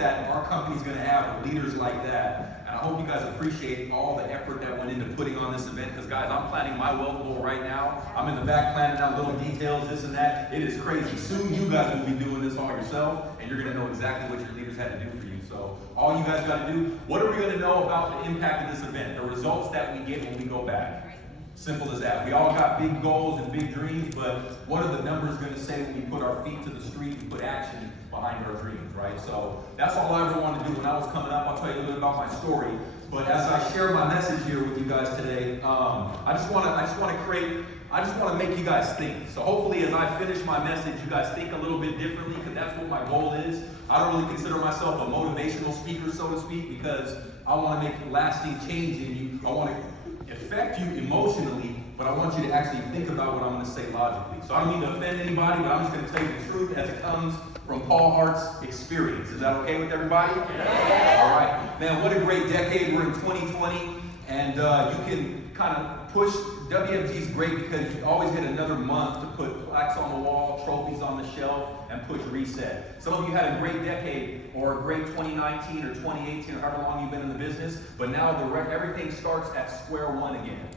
that our company's going to have with leaders like that. And I hope you guys appreciate all the effort that went into putting on this event, because guys, I'm planning my Wealth Bowl right now. I'm in the back planning out little details, this and that. It is crazy. Soon you guys will be doing this all yourself, and you're going to know exactly what your leaders had to do for you. So all you guys got to do, what are we going to know about the impact of this event? The results that we get when we go back. Simple as that. We all got big goals and big dreams, but what are the numbers going to say when we put our feet to the street and put action behind our dreams, right? So that's all I ever wanted to do. When I was coming up, I'll tell you a little bit about my story. But as I share my message here with you guys today, I just want to make you guys think. So hopefully as I finish my message, you guys think a little bit differently, because that's what my goal is. I don't really consider myself a motivational speaker, so to speak, because I want to make lasting change in you. I want to affect you emotionally, but I want you to actually think about what I'm going to say logically. So I don't mean to offend anybody, but I'm just going to tell you the truth as it comes from Paul Hart's experience. Is that okay with everybody? Yeah. All right. Man, what a great decade. We're in 2020, and you can kind of push. WFG is great because you always get another month to put plaques on the wall, trophies on the shelf, and push reset. Some of you had a great decade, or a great 2019 or 2018, or however long you've been in the business, but now everything starts at square one again.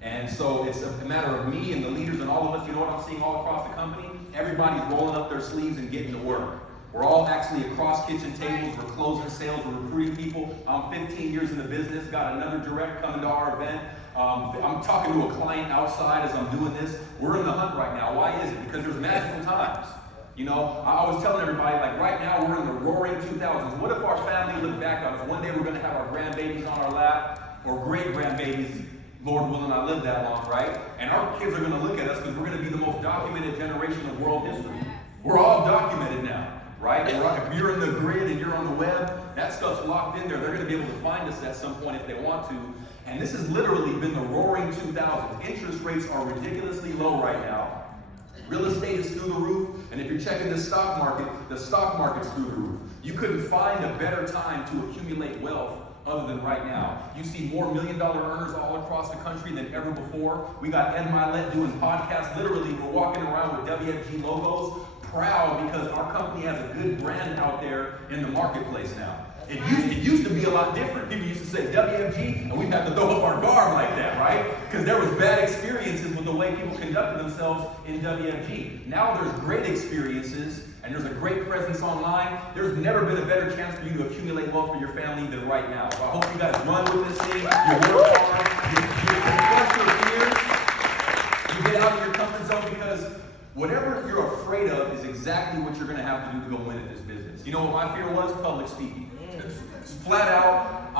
And so it's a matter of me and the leaders and all of us. You know what I'm seeing all across the company? Everybody's rolling up their sleeves and getting to work. We're all actually across kitchen tables. We're closing sales. We're recruiting people. I'm 15 years in the business. Got another direct coming to our event. I'm talking to a client outside as I'm doing this. We're in the hunt right now. Why is it? Because there's magical times. You know, I was telling everybody, like right now we're in the roaring 2000s. What if our family looked back on us? One day we're going to have our grandbabies on our lap, or great-grandbabies, Lord willing I live that long, right? And our kids are going to look at us because we're going to be the most documented generation of world history. We're all documented now, right? If you're in the grid and you're on the web, that stuff's locked in there. They're going to be able to find us at some point if they want to. And this has literally been the roaring 2000s. Interest rates are ridiculously low right now. Real estate is through the roof. And if you're checking the stock market's through the roof. You couldn't find a better time to accumulate wealth other than right now. You see more million-dollar earners all across the country than ever before. We got Ed Milet doing podcasts. Literally, we're walking around with WFG logos, proud because our company has a good brand out there in the marketplace now. It used to be a lot different. People used to say WFG, and we'd have to throw up our guard like that, right? Because there was bad experiences with the way people conducted themselves in WFG. Now there's great experiences, and there's a great presence online. There's never been a better chance for you to accumulate wealth for your family than right now. So I hope you guys run with this thing. You work hard. You confess your fears. You get out of your comfort zone, because whatever you're afraid of is exactly what you're going to have to do to go win at this business. You know what my fear was? Public speaking. Flat out,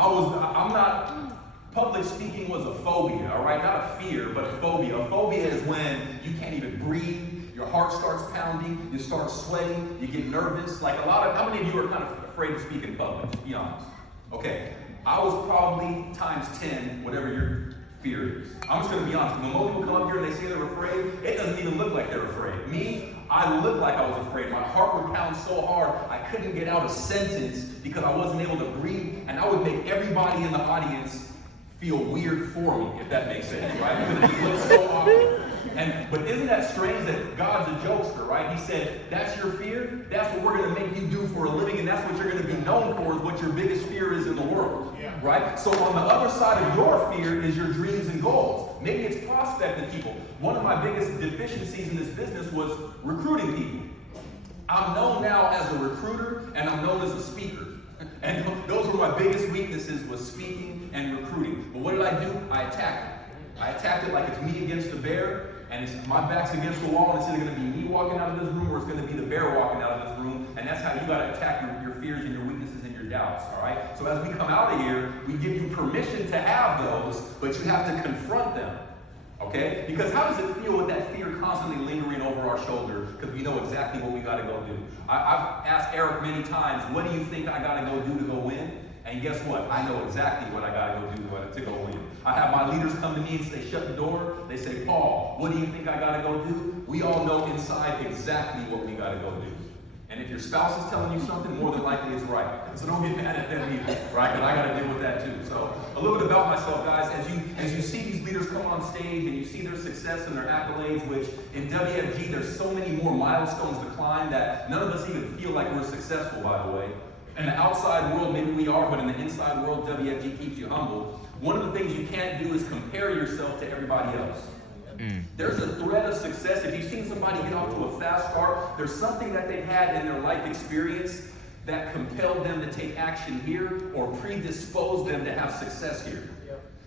public speaking was a phobia, all right? Not a fear, but a phobia. A phobia is when you can't even breathe, your heart starts pounding, you start sweating, you get nervous. How many of you are kind of afraid to speak in public? Just be honest. Okay, I was probably times 10, whatever your fear is. I'm just going to be honest. When most people come up here and they say they're afraid, it doesn't even look like they're afraid. Me, I looked like I was afraid. My heart would pound so hard, I couldn't get out a sentence because I wasn't able to breathe, and I would make everybody in the audience feel weird for me, if that makes sense, right? Because it looked so awkward. But isn't that strange that God's a jokester, right? He said, that's your fear? That's what we're going to make you do for a living, and that's what you're going to be known for, is what your biggest fear is in the world, right? So on the other side of your fear is your dreams and goals. Maybe it's prospecting people. One of my biggest deficiencies in this business was recruiting people. I'm known now as a recruiter, and I'm known as a speaker. And those were my biggest weaknesses, was speaking and recruiting. But what did I do? I attacked it. I attacked it like it's me against the bear, and my back's against the wall, and it's either going to be me walking out of this room or it's going to be the bear walking out of this room, and that's how you got to attack your fears and your weaknesses and your doubts, all right? So as we come out of here, we give you permission to have those, but you have to confront them, okay? Because how does it feel with that fear constantly lingering over our shoulder, because we know exactly what we got to go do? I've asked Eric many times, what do you think I got to go do to go win? And guess what? I know exactly what I got to go do to go win. I have my leaders come to me and say, shut the door. They say, Paul, what do you think I got to go do? We all know inside exactly what we got to go do. And if your spouse is telling you something, more than likely it's right. So don't get mad at them either, right? Because I got to deal with that too. So a little bit about myself, guys. As you see these leaders come on stage and you see their success and their accolades, which in WFG there's so many more milestones to climb that none of us even feel like we're successful, by the way. In the outside world, maybe we are, but in the inside world, WFG keeps you humble. One of the things you can't do is compare yourself to everybody else. There's a thread of success. If you've seen somebody get off to a fast start, there's something that they've had in their life experience that compelled them to take action here or predisposed them to have success here.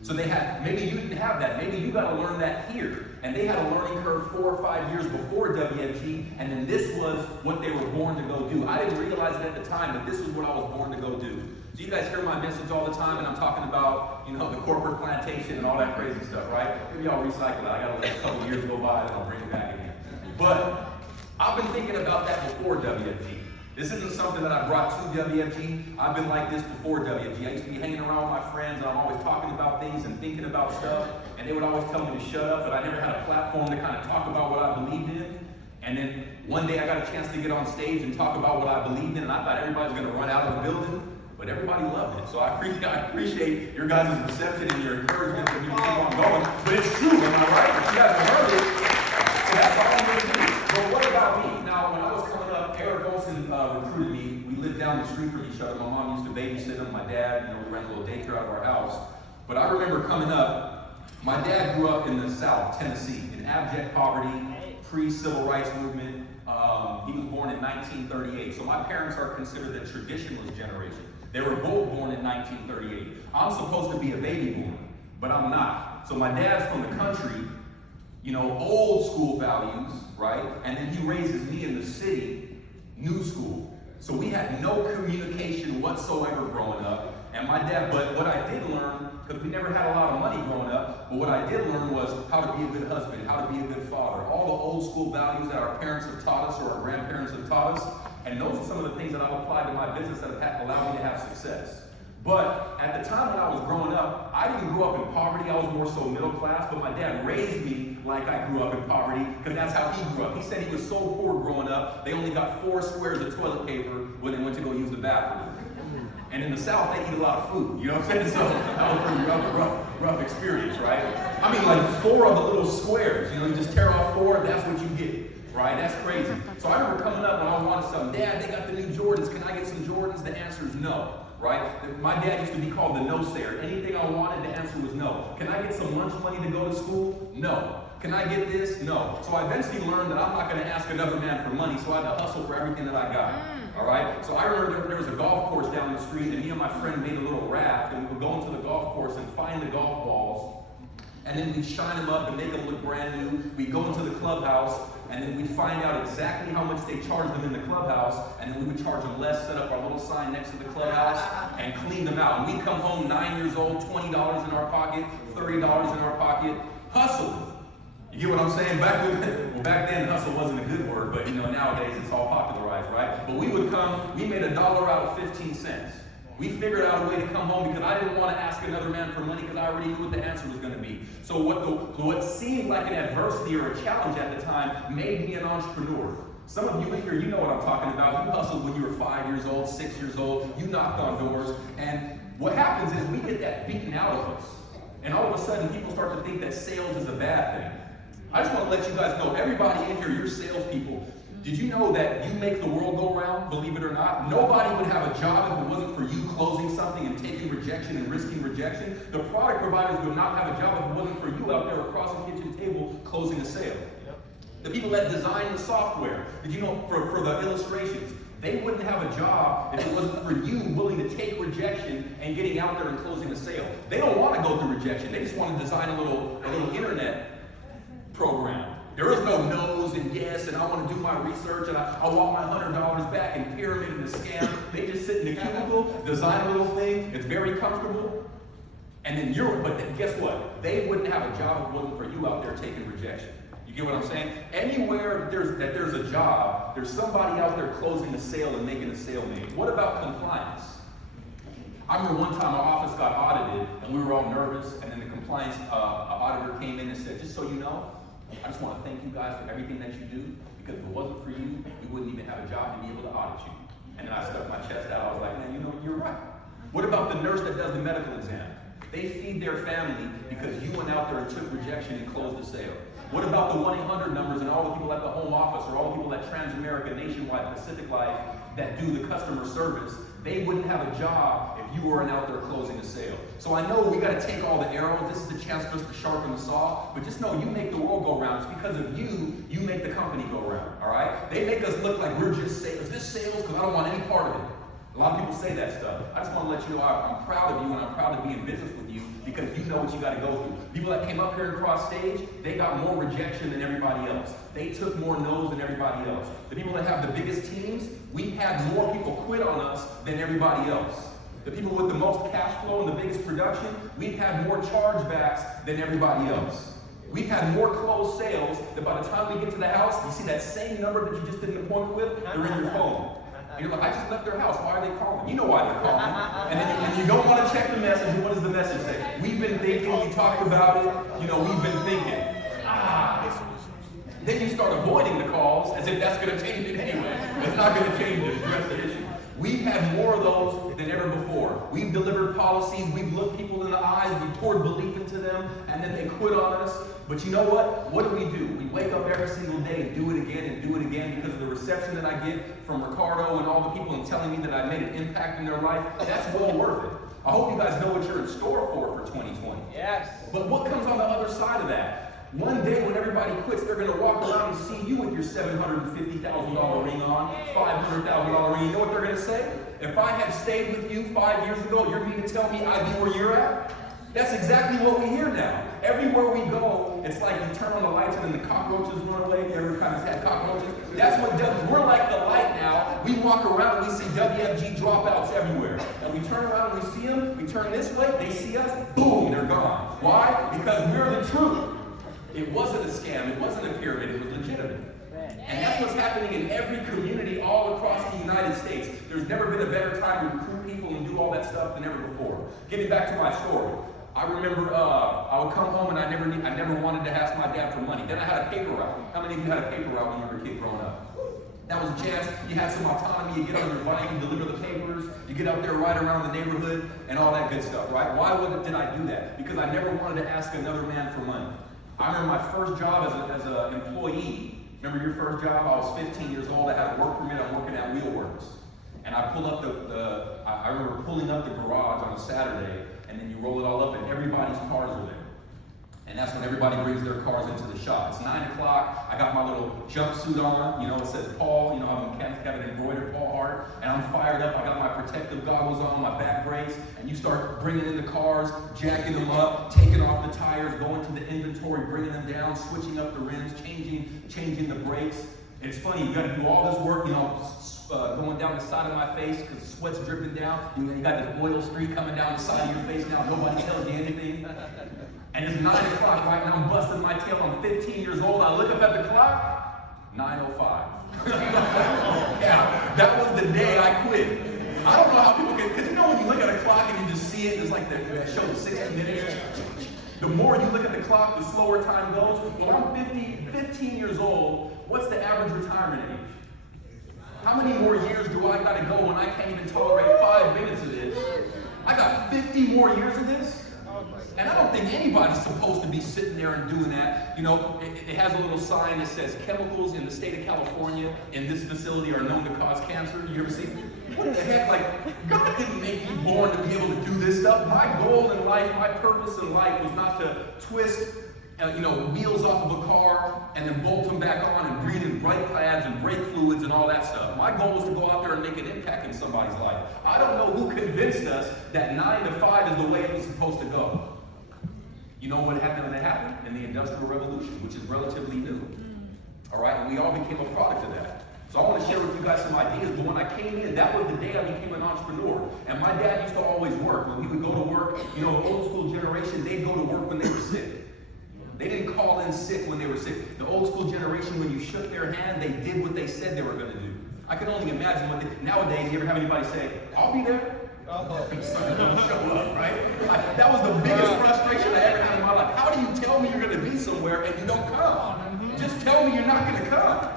So they had, maybe you didn't have that. Maybe you got to learn that here. And they had a learning curve 4 or 5 years before WFG, and then this was what they were born to go do. I didn't realize it at the time, but this was what I was born to go do. So you guys hear my message all the time, and I'm talking about, the corporate plantation and all that crazy stuff, right? Maybe I'll recycle it. I got to let a couple years go by, and I'll bring it back again. But I've been thinking about that before WFG. This isn't something that I brought to WFG. I've been like this before WFG. I used to be hanging around with my friends, and I'm always talking about things and thinking about stuff, and they would always tell me to shut up, but I never had a platform to kind of talk about what I believed in. And then one day I got a chance to get on stage and talk about what I believed in, and I thought everybody was going to run out of the building, but everybody loved it. So I appreciate your guys' reception and your encouragement for me to keep on going. But it's true, am I right? If you guys have heard it, so that's all I'm going to do. But what about me? Now, when I was coming up, Eric Olson recruited me. We lived down the street from each other. My mom used to babysit him. My dad, we ran a little daycare out of our house. But I remember coming up, my dad grew up in the South, Tennessee, in abject poverty, pre-civil rights movement. He was born in 1938. So my parents are considered the traditionalist generation. They were both born in 1938. I'm supposed to be a baby boomer, but I'm not. So my dad's from the country, old school values, right? And then he raises me in the city, new school. So we had no communication whatsoever growing up. And my dad, but what I did learn, because we never had a lot of money growing up, but what I did learn was how to be a good husband, how to be a good father. All the old school values that our parents have taught us or our grandparents have taught us. And those are some of the things that I've applied to my business that have allowed me to have success. But at the time when I was growing up, I didn't grow up in poverty. I was more so middle class, but my dad raised me like I grew up in poverty because that's how he grew up. He said he was so poor growing up, they only got 4 squares of toilet paper when they went to go use the bathroom. And in the South, they eat a lot of food, you know what I'm saying? So that was a pretty rough experience, right? I mean, like 4 of the little squares, you just tear off 4, that's what you get, right? That's crazy. So I remember coming up and I wanted something. Dad, they got the new Jordans. Can I get some Jordans? The answer is no. Right? My dad used to be called the no-sayer. Anything I wanted, the answer was no. Can I get some lunch money to go to school? No. Can I get this? No. So I eventually learned that I'm not going to ask another man for money, so I had to hustle for everything that I got. All right? So I remember there was a golf course down the street, and me and my friend made a little raft, and we would go into the golf course and find the golf balls, and then we'd shine them up and make them look brand new. We'd go into the clubhouse, and then we'd find out exactly how much they charged them in the clubhouse, and then we would charge them less, set up our little sign next to the clubhouse, and clean them out. And we'd come home 9 years old, $20 in our pocket, $30 in our pocket, hustling. You get what I'm saying? Back then, hustle wasn't a good word, but nowadays it's all popularized, right? But we would come, we made $1 out of 15 cents. We figured out a way to come home because I didn't want to ask another man for money because I already knew what the answer was going to be. So what seemed like an adversity or a challenge at the time made me an entrepreneur. Some of you in here, you know what I'm talking about. You hustled when you were 5 years old, 6 years old. You knocked on doors. And what happens is we get that beaten out of us. And all of a sudden, people start to think that sales is a bad thing. I just want to let you guys know, everybody in here, you're salespeople. Did you know that you make the world go round, believe it or not? Nobody would have a job if it wasn't for you closing something and taking rejection and risking rejection. The product providers would not have a job if it wasn't for you out there across the kitchen table closing a sale. Yep. The people that design the software, did you know, for the illustrations, they wouldn't have a job if it wasn't for you willing to take rejection and getting out there and closing a sale. They don't want to go through rejection. They just want to design a little internet program. There is no no's and yes, and I want to do my research, and I want my $100 back and pyramid and the scam. They just sit in the cubicle, design a little thing. It's very comfortable. And then but guess what? They wouldn't have a job if it wasn't for you out there taking rejection. You get what I'm saying? Anywhere there's a job, there's somebody out there closing a sale and making a sale made. What about compliance? I remember one time our office got audited, and we were all nervous, and then the compliance auditor came in and said, just so you know, I just want to thank you guys for everything that you do, because if it wasn't for you, we wouldn't even have a job to be able to audit you. And then I stuck my chest out. I was like, man, you're right. What about the nurse that does the medical exam? They feed their family because you went out there and took rejection and closed the sale. What about the 1-800 numbers and all the people at the home office or all the people at Transamerica, Nationwide, Pacific Life that do the customer service? They wouldn't have a job if you weren't out there closing a sale. So I know we got to take all the arrows. This is a chance for us to sharpen the saw. But just know you make the world go round. It's because of you, you make the company go round. All right? They make us look like we're just sales. Is this sales? Because I don't want any part of it. A lot of people say that stuff. I just want to let you know I'm proud of you and I'm proud to be in business with you because you know what you got to go through. People that came up here and crossed stage, they got more rejection than everybody else. They took more no's than everybody else. The people that have the biggest teams, we had more people quit on us than everybody else. The people with the most cash flow and the biggest production, we've had more chargebacks than everybody else. We've had more closed sales that by the time we get to the house, you see that same number that you just did an appointment with, they're in your phone. And you're like, I just left their house. Why are they calling? You know why they're calling. And then you don't want to check the message. And what does the message say? We've been thinking. We talked about it. We've been thinking. Then you start avoiding the calls as if that's going to change it anyway. It's not going to change it. Address the issue. We've had more of those than ever before. We've delivered policies. We've looked people in the eyes. We've poured belief into them. And then they quit on us. But you know what? What do? We wake up every single day and do it again because of the reception that I get from Ricardo and all the people and telling me that I made an impact in their life. That's well worth it. I hope you guys know what you're in store for 2020. Yes. But what comes on the other side of that? One day when everybody quits, they're going to walk around and see you with your $750,000 ring on, $500,000 ring. You know what they're going to say? If I had stayed with you 5 years ago, you're going to tell me I'd be where you're at? That's exactly what we hear now. Everywhere we go, it's like you turn on the lights and then the cockroaches run away. You ever kind of had cockroaches? That's what we're like the light now. We walk around and we see WFG dropouts everywhere. And we turn around and we see them. We turn this way, they see us, boom, they're gone. Why? Because we're the truth. It wasn't a scam. It wasn't a pyramid. It was legitimate. And that's what's happening in every community all across the United States. There's never been a better time to recruit people and do all that stuff than ever before. Getting back to my story. I remember I would come home and I never wanted to ask my dad for money. Then I had a paper route. How many of you had a paper route when you were a kid growing up? That was a chance. You had some autonomy. You get on your bike, you deliver the papers, you get out there, ride around the neighborhood, and all that good stuff, right? Why did I do that? Because I never wanted to ask another man for money. I remember my first job as an employee. Remember your first job? I was 15 years old. I had a work permit. I'm working at Wheelworks. And I pull up I remember pulling up the garage on a Saturday, and then you roll it all up, and everybody's cars are there. And that's when everybody brings their cars into the shop. It's 9 o'clock. I got my little jumpsuit on. It says Paul. I'm a mechanic, got an embroidered Paul Hart. And I'm fired up. I got my protective goggles on, my back brakes. And you start bringing in the cars, jacking them up, taking off the tires, going to the inventory, bringing them down, switching up the rims, changing the brakes. And it's funny, you got to do all this work, going down the side of my face because the sweat's dripping down. You got this oil streak coming down the side of your face now. Nobody tells you anything. And it's 9 o'clock, right? And I'm busting my tail. I'm 15 years old. I look up at the clock, 9:05. Yeah, that was the day I quit. I don't know how people can, because when you look at a clock and you just see it, it's like that show 60 minutes. The more you look at the clock, the slower time goes. When I'm 15 years old, what's the average retirement age? How many more years do I got to go when I can't even tolerate 5 minutes of this? I got 50 more years of this? And I don't think anybody's supposed to be sitting there and doing that. It has a little sign that says chemicals in the state of California in this facility are known to cause cancer. You ever see? What the heck? Like, God didn't make me born to be able to do this stuff. My goal in life, my purpose in life was not to twist wheels off of a car and then bolt them back on and breathe in brake pads and brake fluids and all that stuff. My goal was to go out there and make an impact in somebody's life. I don't know who convinced us that 9 to 5 is the way it was supposed to go. You know what happened when it happened? In the Industrial Revolution, which is relatively new. All right, and we all became a product of that. So I want to share with you guys some ideas, but when I came in, that was the day I became an entrepreneur. And my dad used to always work. When he would go to work, old school generation, they'd go to work when they were sick. They didn't call in sick when they were sick. The old school generation, when you shook their hand, they did what they said they were going to do. I can only imagine nowadays, you ever have anybody say, I'll be there? Son don't show up, right? That was the biggest frustration I ever had in my life. How do you tell me you're going to be somewhere and you don't come? Just tell me you're not going to come.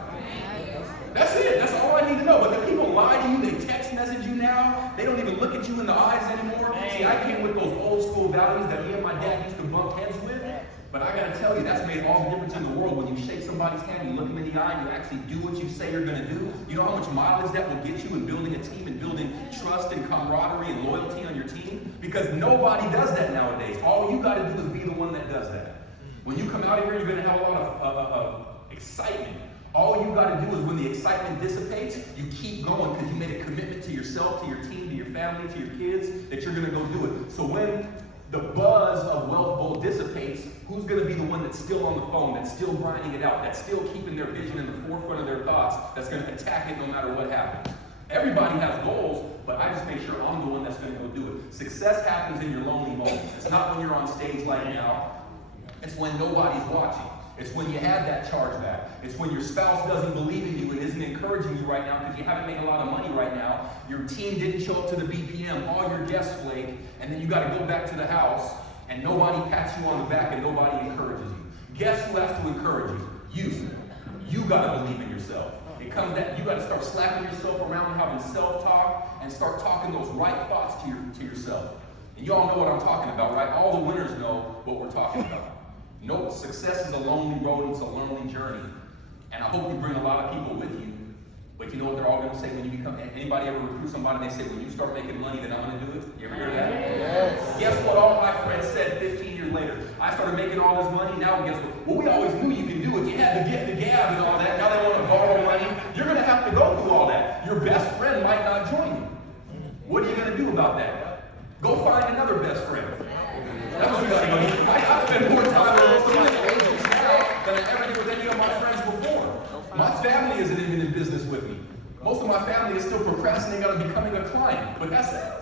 That's it. That's all I need to know. But the people lie to you. They text message you now. They don't even look at you in the eyes anymore. See, I came with those old school values that me and my dad used to bump heads with. But I got to tell you, that's made all the difference in the world. When you shake somebody's hand, you look them in the eye, and you actually do what you say you're going to do. You know how much mileage that will get you in building a team and building trust trust and camaraderie and loyalty on your team? Because nobody does that nowadays. All you got to do is be the one that does that. When you come out of here, you're going to have a lot of excitement. All you got to do is when the excitement dissipates, you keep going because you made a commitment to yourself, to your team, to your family, to your kids, that you're going to go do it. So when the buzz of Wealth Bowl dissipates, who's going to be the one that's still on the phone, that's still grinding it out, that's still keeping their vision in the forefront of their thoughts, that's going to attack it no matter what happens? Everybody has goals, but I just make sure I'm the one that's going to go do it. Success happens in your lonely moments. It's not when you're on stage like now. It's when nobody's watching. It's when you have that chargeback. It's when your spouse doesn't believe in you and isn't encouraging you right now because you haven't made a lot of money right now. Your team didn't show up to the BPM. All your guests flake. And then you got to go back to the house and nobody pats you on the back and nobody encourages you. Guess who has to encourage you? You. You got to believe in yourself. It comes that you got to start slapping yourself around and having self-talk and start talking those right thoughts to yourself. And you all know what I'm talking about, right? All the winners know what we're talking about. No, success is a lonely road and it's a lonely journey. And I hope you bring a lot of people with you. But you know what they're all going to say when you become, anybody ever recruit somebody and they say, when you start making money, then I'm going to do it? You ever hear that? Yes. Guess what all my friends said 15 years later? I started making all this money, now guess what? Well, we always knew you could do it. You had the gift of gab and all that. Now they want to borrow money. You're going to have to go through all that. Your best friend might not join you. What are you going to do about that? Go find another best friend. That's what you got to go do. I spend more time with most of my agents now than I ever did with any of my friends before. My family isn't even in business with me. Most of my family is still procrastinating on becoming a client. But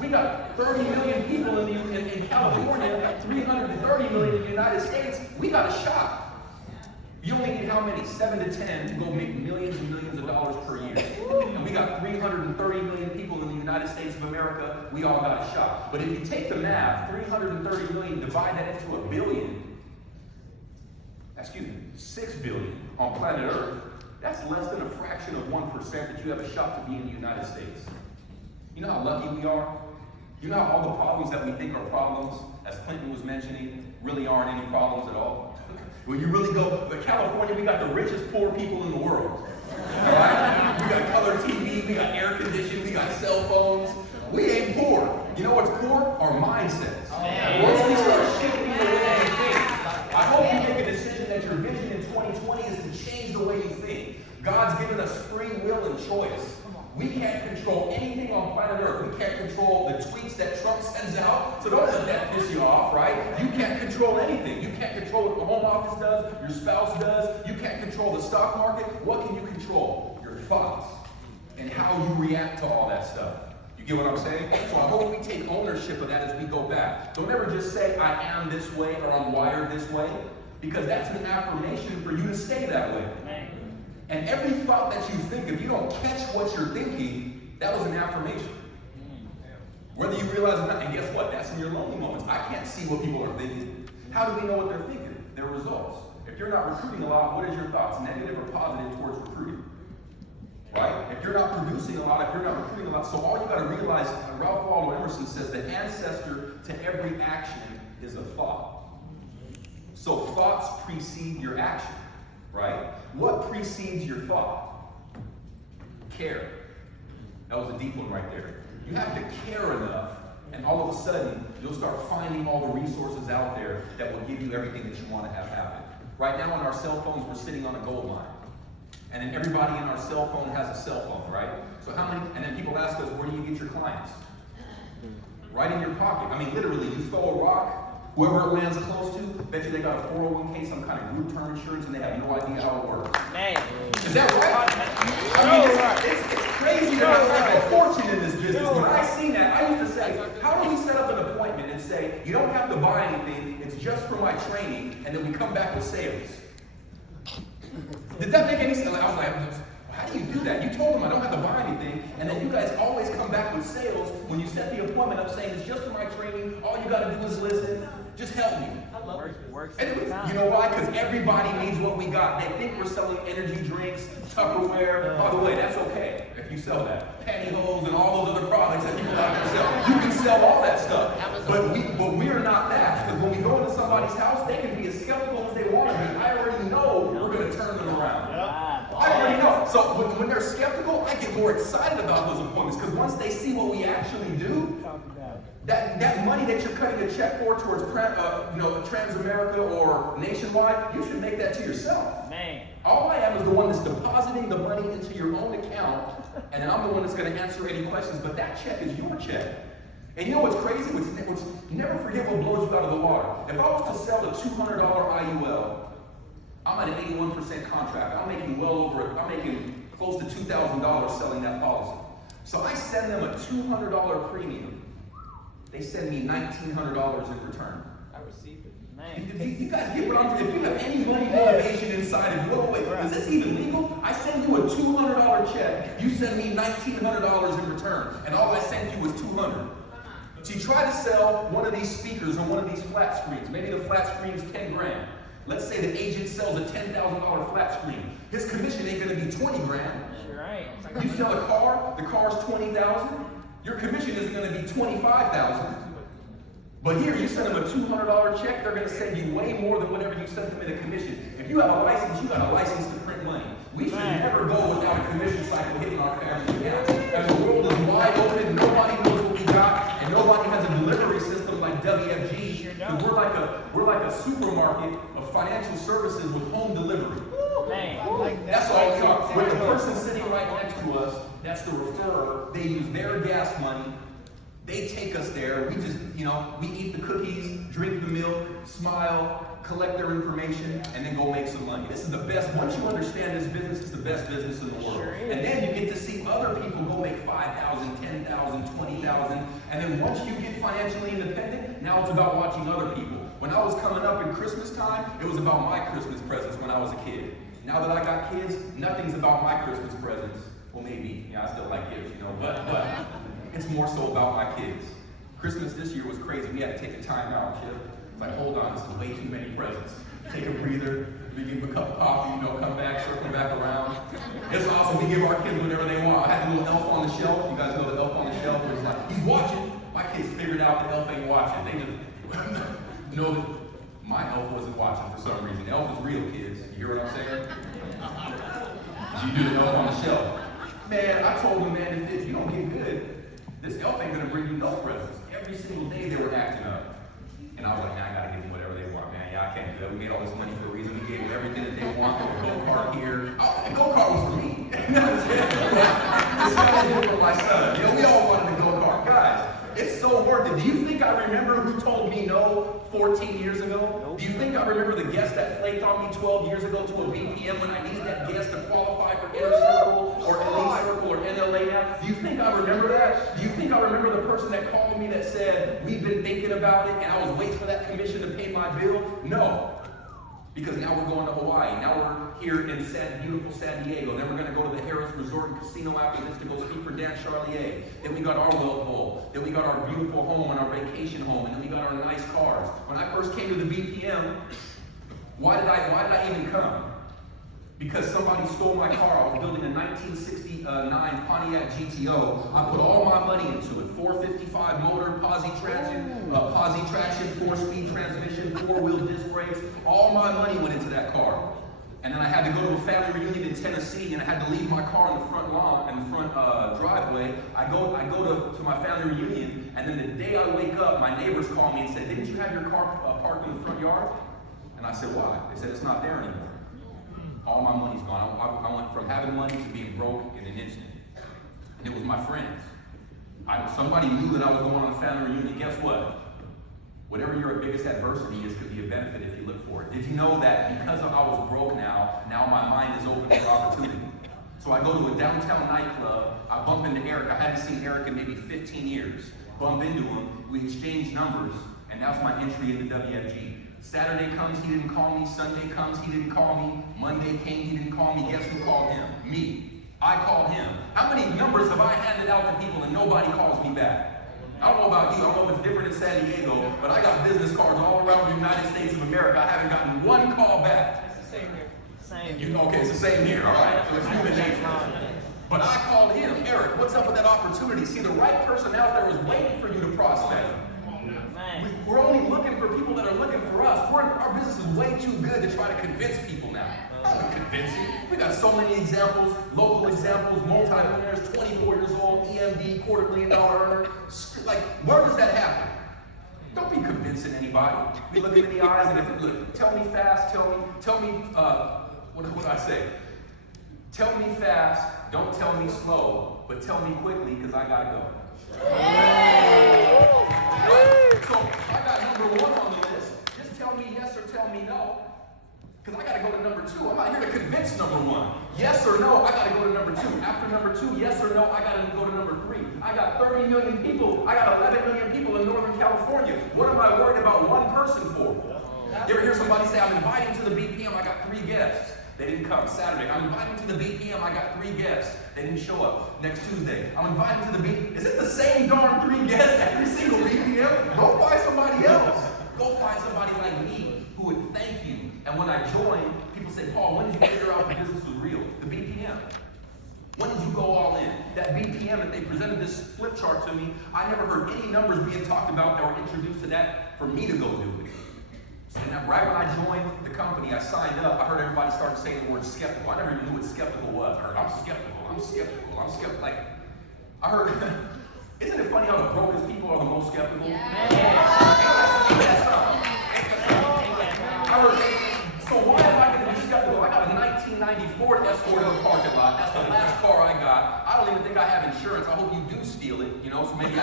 we got 30 million people in California, 330 million in the United States. We got a shot. You only need how many? 7 to 10 to go make millions and millions of dollars per year. And we got 330 million people in the United States of America. We all got a shot. But if you take the math, 330 million, divide that into a billion, 6 billion on planet Earth, that's less than a fraction of 1% that you have a shot to be in the United States. You know how lucky we are? You know how all the problems that we think are problems, as Clinton was mentioning, really aren't any problems at all? When you really go, in California, we got the richest poor people in the world. Right? We got color TV, we got air conditioning, we got cell phones. We ain't poor. You know what's poor? Our mindsets. Once we start shifting the way we think, I hope you make a decision that your vision in 2020 is to change the way you think. God's given us free will and choice. We can't control anything on planet Earth. We can't control the tweets that Trump sends out. So don't let that piss you off, right? You can't control anything. You can't control what the home office does, your spouse does. You can't control the stock market. What can you control? Your thoughts and how you react to all that stuff. You get what I'm saying? So I hope we take ownership of that as we go back. Don't ever just say, I am this way or I'm wired this way, because that's an affirmation for you to stay that way. And every thought that you think, if you don't catch what you're thinking, that was an affirmation. Whether you realize it or not, and guess what? That's in your lonely moments. I can't see what people are thinking. How do we know what they're thinking? Their results. If you're not recruiting a lot, what is your thoughts, negative or positive towards recruiting? Right? If you're not producing a lot, if you're not recruiting a lot, so all you got to realize, Ralph Waldo Emerson says, the ancestor to every action is a thought. So thoughts precede your action. Right? What precedes your thought? Care. That was a deep one right there. You have to care enough, and all of a sudden, you'll start finding all the resources out there that will give you everything that you want to have happen. Right now on our cell phones, we're sitting on a gold mine. And then everybody in our cell phone has a cell phone, right? So how many, and then people ask us, where do you get your clients? Right in your pocket. I mean, literally, you throw a rock, whoever it lands close to, bet you they got a 401k, some kind of group term insurance, and they have no idea how it works. Man. Is that right? I mean, it's crazy that I have a fortune in this business. When I seen that, I used to say, how do we set up an appointment and say, you don't have to buy anything, it's just for my training, and then we come back with sales? Did that make any sense? I was like, how do you do that? You told them I don't have to buy anything, and then you guys always come back with sales when you set the appointment up saying it's just for my training, all you got to do is listen, just help me. And you know why? Because everybody needs what we got. They think we're selling energy drinks, Tupperware. By the way, that's okay if you sell that. Pantyhose and all those other products that people out there sell. You can sell all that stuff. But we're not that. Because when we go into somebody's house, they can be as skeptical as they want to be. I already know we're going to turn them around. I already know. So when they're skeptical, I get more excited about those appointments. Because once they see what we actually That money that you're cutting a check for towards Transamerica or Nationwide, you should make that to yourself. Man. All I am is the one that's depositing the money into your own account, and then I'm the one that's going to answer any questions, but that check is your check. And you know what's crazy? You never forget what blows you out of the water. If I was to sell a $200 IUL, I'm at an 81% contract. I'm making close to $2,000 selling that policy. So I send them a $200 premium. They send me $1,900 in return. I received it. Man. You guys get what I'm saying? If you have any money motivation inside of you, wait, is this even legal? I send you a $200 check. You send me $1,900 in return. And all I sent you was $200. So you try to sell one of these speakers or one of these flat screens. Maybe the flat screen's 10 grand. Let's say the agent sells a $10,000 flat screen. His commission ain't gonna be 20 grand. You're right. You sell a car, the car's 20,000. Your commission isn't gonna be 25,000. But here, you send them a $200 check, they're gonna send you way more than whatever you sent them in a commission. If you have a license, you got a license to print money. We should never go without a commission cycle hitting our family accounts. And the world is wide open, nobody knows what we got, and nobody has a delivery system like WFG. We're like a supermarket of financial services with home delivery. That's all we are. With the person sitting right next to us, that's the referrer. They use their gas money. They take us there. We just, we eat the cookies, drink the milk, smile, collect their information, and then go make some money. This is the best. Once you understand this business, it's the best business in the world. Sure is. And then you get to see other people go make 5,000, 10,000, 20,000. And then once you get financially independent, now it's about watching other people. When I was coming up in Christmas time, it was about my Christmas presents when I was a kid. Now that I got kids, nothing's about my Christmas presents. Well, maybe, I still like gifts, but it's more so about my kids. Christmas this year was crazy. We had to take a time out, Chip. It's like, hold on, this is way too many presents. Take a breather, we give them a cup of coffee, come back, circle back around. It's awesome. We give our kids whatever they want. I had the little elf on the shelf. You guys know the elf on the shelf where it's like, he's watching. My kids figured out the elf ain't watching. They just know that my elf wasn't watching for some reason. Elf is real, kids. You hear what I'm saying? You do the elf on the shelf. Man, I told them, man, if you don't get good, this elf ain't gonna bring you no presents. Every single day they were acting up. And I was like, man, I gotta give them whatever they want, man. Yeah, I can't do that. We made all this money for a reason. We gave them everything that they want. A go-kart here. Oh, the go-kart was for me. This guy did it for my son. We all wanted a go-kart. Guys, it's so worth it. Do you think I remember who told me no 14 years ago? Nope. Do you think I remember the guest that flaked on me 12 years ago to a BPM when I needed that guest to qualify for Inner Circle or Elite Circle or NLA now? Do you think I remember that? Do you think I remember the person that called me that said, we've been thinking about it and I was waiting for that commission to pay my bill? No. Because now we're going to Hawaii. Now we're here in beautiful San Diego. Then we're going to go to the Harris Resort and Casino after this to go speak for Dan Charlier. Then we got our wealth bowl. Then we got our beautiful home and our vacation home. And then we got our nice cars. When I first came to the BPM, why did I even come? Because somebody stole my car. I was building a 1969 Pontiac GTO. I put all my money into it. 455 motor, posi traction, 4-speed transmission, 4-wheel disc brakes. All my money went into that car. And then I had to go to a family reunion in Tennessee, and I had to leave my car in the front lawn, in the front driveway. I go to my family reunion, and then the day I wake up, my neighbors call me and say, "Didn't you have your car parked in the front yard?" And I said, "Why?" They said, "It's not there anymore." All my money's gone. I went from having money to being broke in an instant. And it was my friends. Somebody knew that I was going on a family reunion. Guess what? Whatever your biggest adversity is could be a benefit if you look for it. Did you know that because I was broke now my mind is open for opportunity? So I go to a downtown nightclub. I bump into Eric. I hadn't seen Eric in maybe 15 years. Bump into him. We exchange numbers. And that's my entry into WFG. Saturday comes, he didn't call me. Sunday comes, he didn't call me. Monday came, he didn't call me. Guess who called him? Me. I called him. How many numbers have I handed out to people and nobody calls me back? I don't know about you. I don't know if it's different in San Diego, but I got business cards all around the United States of America. I haven't gotten one call back. It's the same here. Okay, it's the same here. All right. So it's human nature. But I called him. Eric, what's up with that opportunity? See, the right person out there was waiting for you to prospect. We're only looking for people that are looking for us. Our business is way too good to try to convince people now. I'm not convincing. We got so many examples, local examples, multi-millionaires, 24 years old, EMD, $250,000 earner. Like, we're anybody. We look in the eyes and if, look, tell me fast, tell me, what do I say? Tell me fast, don't tell me slow, but tell me quickly because I gotta go. So I got number 1 on the list. Just tell me yes or tell me no. Because I got to go to number 2. I'm not here to convince number 1. Yes or no, I got to go to number 2. After number 2, yes or no, I got to go to number 3. I got 30 million people. I got 11 million people in Northern California. What am I worried about one person for? You ever hear somebody say, I'm inviting to the BPM, I got 3 guests. They didn't come. Saturday, I'm inviting to the BPM, I got 3 guests. They didn't show up. Next Tuesday, I'm inviting to the BPM. Is it the same darn 3 guests every single BPM? Go find somebody else. Go find somebody like me who would thank you. And when I joined, people say, Paul, when did you figure out the business was real? The BPM. When did you go all in? That BPM that they presented this flip chart to me, I never heard any numbers being talked about that were introduced to that for me to go do it. And right when I joined the company, I signed up, I heard everybody start saying the word skeptical. I never even knew what skeptical was. I heard, I'm skeptical. Like, I heard, isn't it funny how the brokest people are the most skeptical? I heard, so why am I going to be skeptical? I got a 1994 Escort in the parking lot. That's the last car I got. I don't even think I have insurance. I hope you do steal it, so maybe I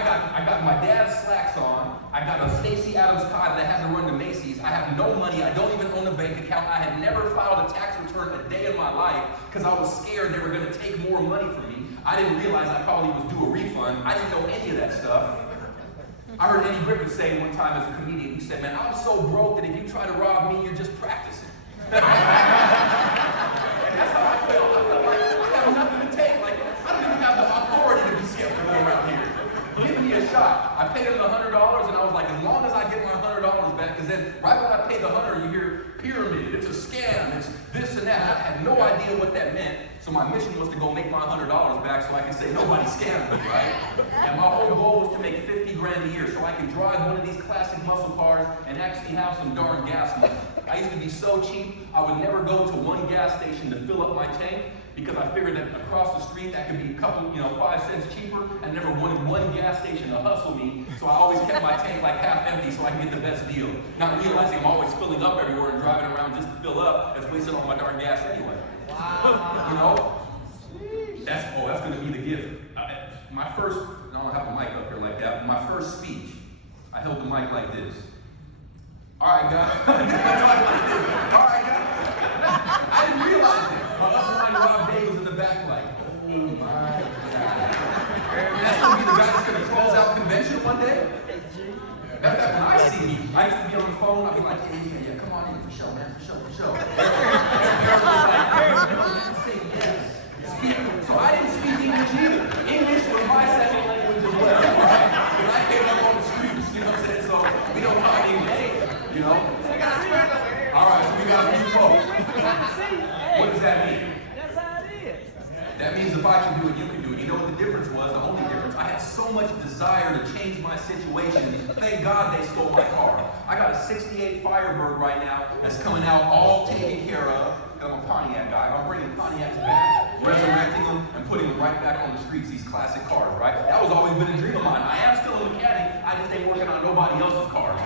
can, I got my dad's slacks on. I got a Stacey Adams car that I had to run to Macy's. I have no money. I don't even own a bank account. I had never filed a tax return a day in my life because I was scared they were going to take more money from me. I didn't realize I probably was due a refund. I didn't know any of that stuff. I heard Eddie Griffin say one time as a comedian, he said, man, I'm so broke that if you try to rob me, you're just practicing. And that's how I felt. I felt like I have nothing to take. Like, I don't even have the authority to be skeptical around here. Give me a shot. I paid him the $100 and I was like, as long as I get my $100 back, because then right when I paid the 100, you hear pyramid, it's a scam, it's this and that. I had no idea what that meant. So my mission was to go make my $100 back so I could say nobody scammed me, right? And my whole goal was to make 50 grand a year so I could drive one of these classic muscle cars and actually have some darn gas money. I used to be so cheap, I would never go to one gas station to fill up my tank because I figured that across the street that could be a couple, 5 cents cheaper, and never wanted one gas station to hustle me. So I always kept my tank like half empty so I could get the best deal. Not realizing I'm always filling up everywhere and driving around just to fill up. That's wasting all my darn gas anyway. Wow. That's going to be the gift. My first, I don't have a mic up here like that. My first speech, I held the mic like this. All right, guys. All right, guys. I didn't realize it. My upline Rob Day was in the back like, oh my God. That's going to be the guy that's going to close out convention one day? That's when I see me. I used to be on the phone. I'd be like, yeah, come on in for show, man, for show. So I didn't speak English either. English was my second language as well. When I came up on the streets, what I'm saying? So we don't talk English, All right, so we got a few folks. What does that mean? That's how it is. That means if I can do it, you can do it. You know what the difference was? The only difference. I had so much desire to change my situation. Thank God they stole my car. I got a 68 Firebird right now that's coming out all taken care of. I'm a Pontiac guy. I'm bringing Pontiacs back, resurrecting them, and putting them right back on the streets, these classic cars, right? That was always been a dream of mine. I am still a mechanic. I just ain't working on nobody else's cars.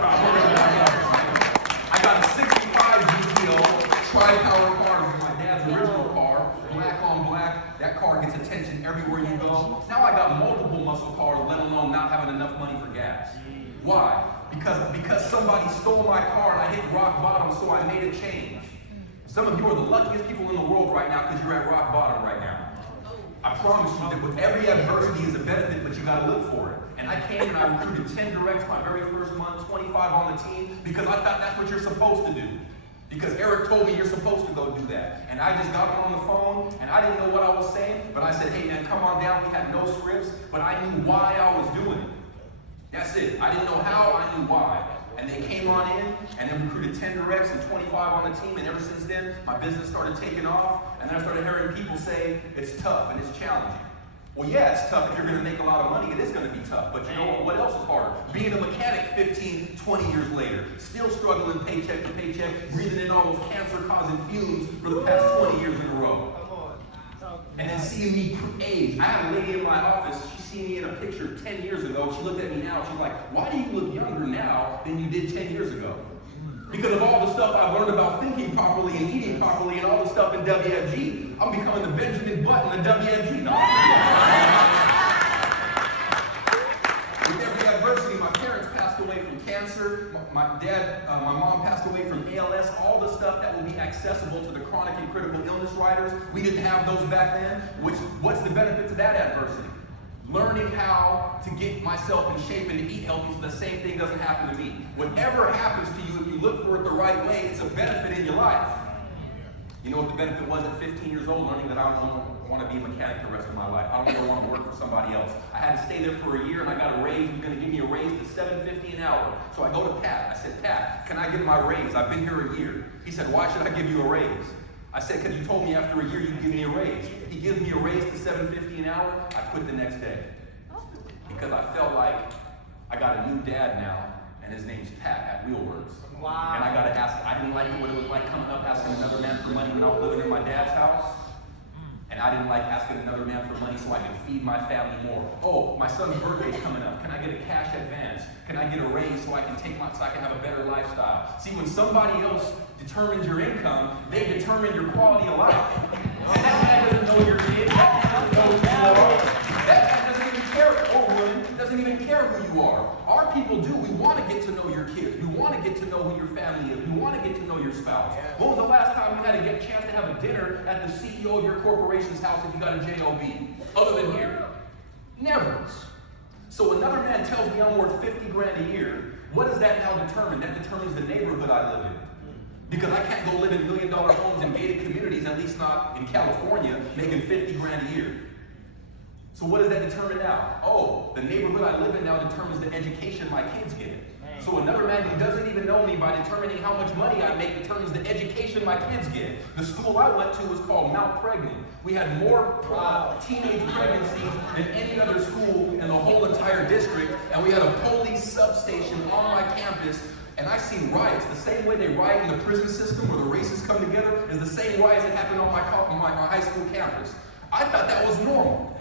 I got a 65 GTO tri-power car. This is my dad's original car. Black on black. That car gets attention everywhere you go. Now I got multiple muscle cars, let alone not having enough money for gas. Why? Because somebody stole my car and I hit rock bottom, so I made a change. Some of you are the luckiest people in the world right now because you're at rock bottom right now. I promise you that with every adversity is a benefit, but you got to look for it. And I came and I recruited 10 directs my very first month, 25 on the team, because I thought that's what you're supposed to do. Because Eric told me you're supposed to go do that. And I just got on the phone, and I didn't know what I was saying, but I said, hey man, come on down. We had no scripts, but I knew why I was doing it. That's it. I didn't know how, I knew why. And they came on in, and then recruited 10 directs and 25 on the team, and ever since then, my business started taking off, and then I started hearing people say, it's tough and it's challenging. Well, yeah, it's tough if you're going to make a lot of money. It is going to be tough, but you know what else is harder? Being a mechanic 15, 20 years later, still struggling paycheck to paycheck, breathing in all those cancer-causing fumes for the past 20 years in a row. And then seeing me age. I had a lady in my office, she seen me in a picture 10 years ago. She looked at me now, she's like, why do you look younger now than you did 10 years ago? Because of all the stuff I've learned about thinking properly and eating properly and all the stuff in WFG, I'm becoming the Benjamin Button of WFG. No. With every adversity, my parents passed away from cancer, my mom passed away from ALS, all the stuff that will be accessible to the chronic and critical illness riders. We didn't have those back then. What's the benefit to that adversity? Learning how to get myself in shape and to eat healthy so the same thing doesn't happen to me. Whatever happens to you, if you look for it the right way, it's a benefit in your life. You know what the benefit was at 15 years old, learning that I don't want to be a mechanic the rest of my life. I don't ever want to work for somebody else. I had to stay there for a year and I got a raise. He was going to give me a raise to $7.50 an hour. So I go to Pat. I said, Pat, can I get my raise? I've been here a year. He said, why should I give you a raise? I said, because you told me after a year you'd give me a raise. He gives me a raise to $7.50 an hour. I quit the next day. Because I felt like I got a new dad now, and his name's Pat at Wheelworks. Wow. And I got to ask, I didn't like what it was like coming up asking another man for money when I was living in my dad's house. And I didn't like asking another man for money so I could feed my family more. Oh, my son's birthday's coming up. Can I get a cash advance? Can I get a raise so I can so I can have a better lifestyle? See, when somebody else determines your income, they determine your quality of life. And that man doesn't know your kids. That man doesn't know who you are. That man doesn't even care, or woman, doesn't even care who you are. Our people do. We want to get to know your kids. We want to get to know who your family is. We want to get to know your spouse. When was the last time you had a chance to have a dinner at the CEO of your corporation's house if you got a job, other than here? Never. So another man tells me I'm worth 50 grand a year. What does that now determine? That determines the neighborhood I live in. Because I can't go live in $1 million homes in gated communities, at least not in California, making 50 grand a year. So what does that determine now? Oh, the neighborhood I live in now determines the education my kids get. So another man who doesn't even know me, by determining how much money I make, determines the education my kids get. The school I went to was called Mount Pregnant. We had more teenage pregnancies than any other school in the whole entire district, and we had a police substation on my campus. And I seen riots. The same way they riot in the prison system where the races come together is the same riots that happened on my high school campus. I thought that was normal.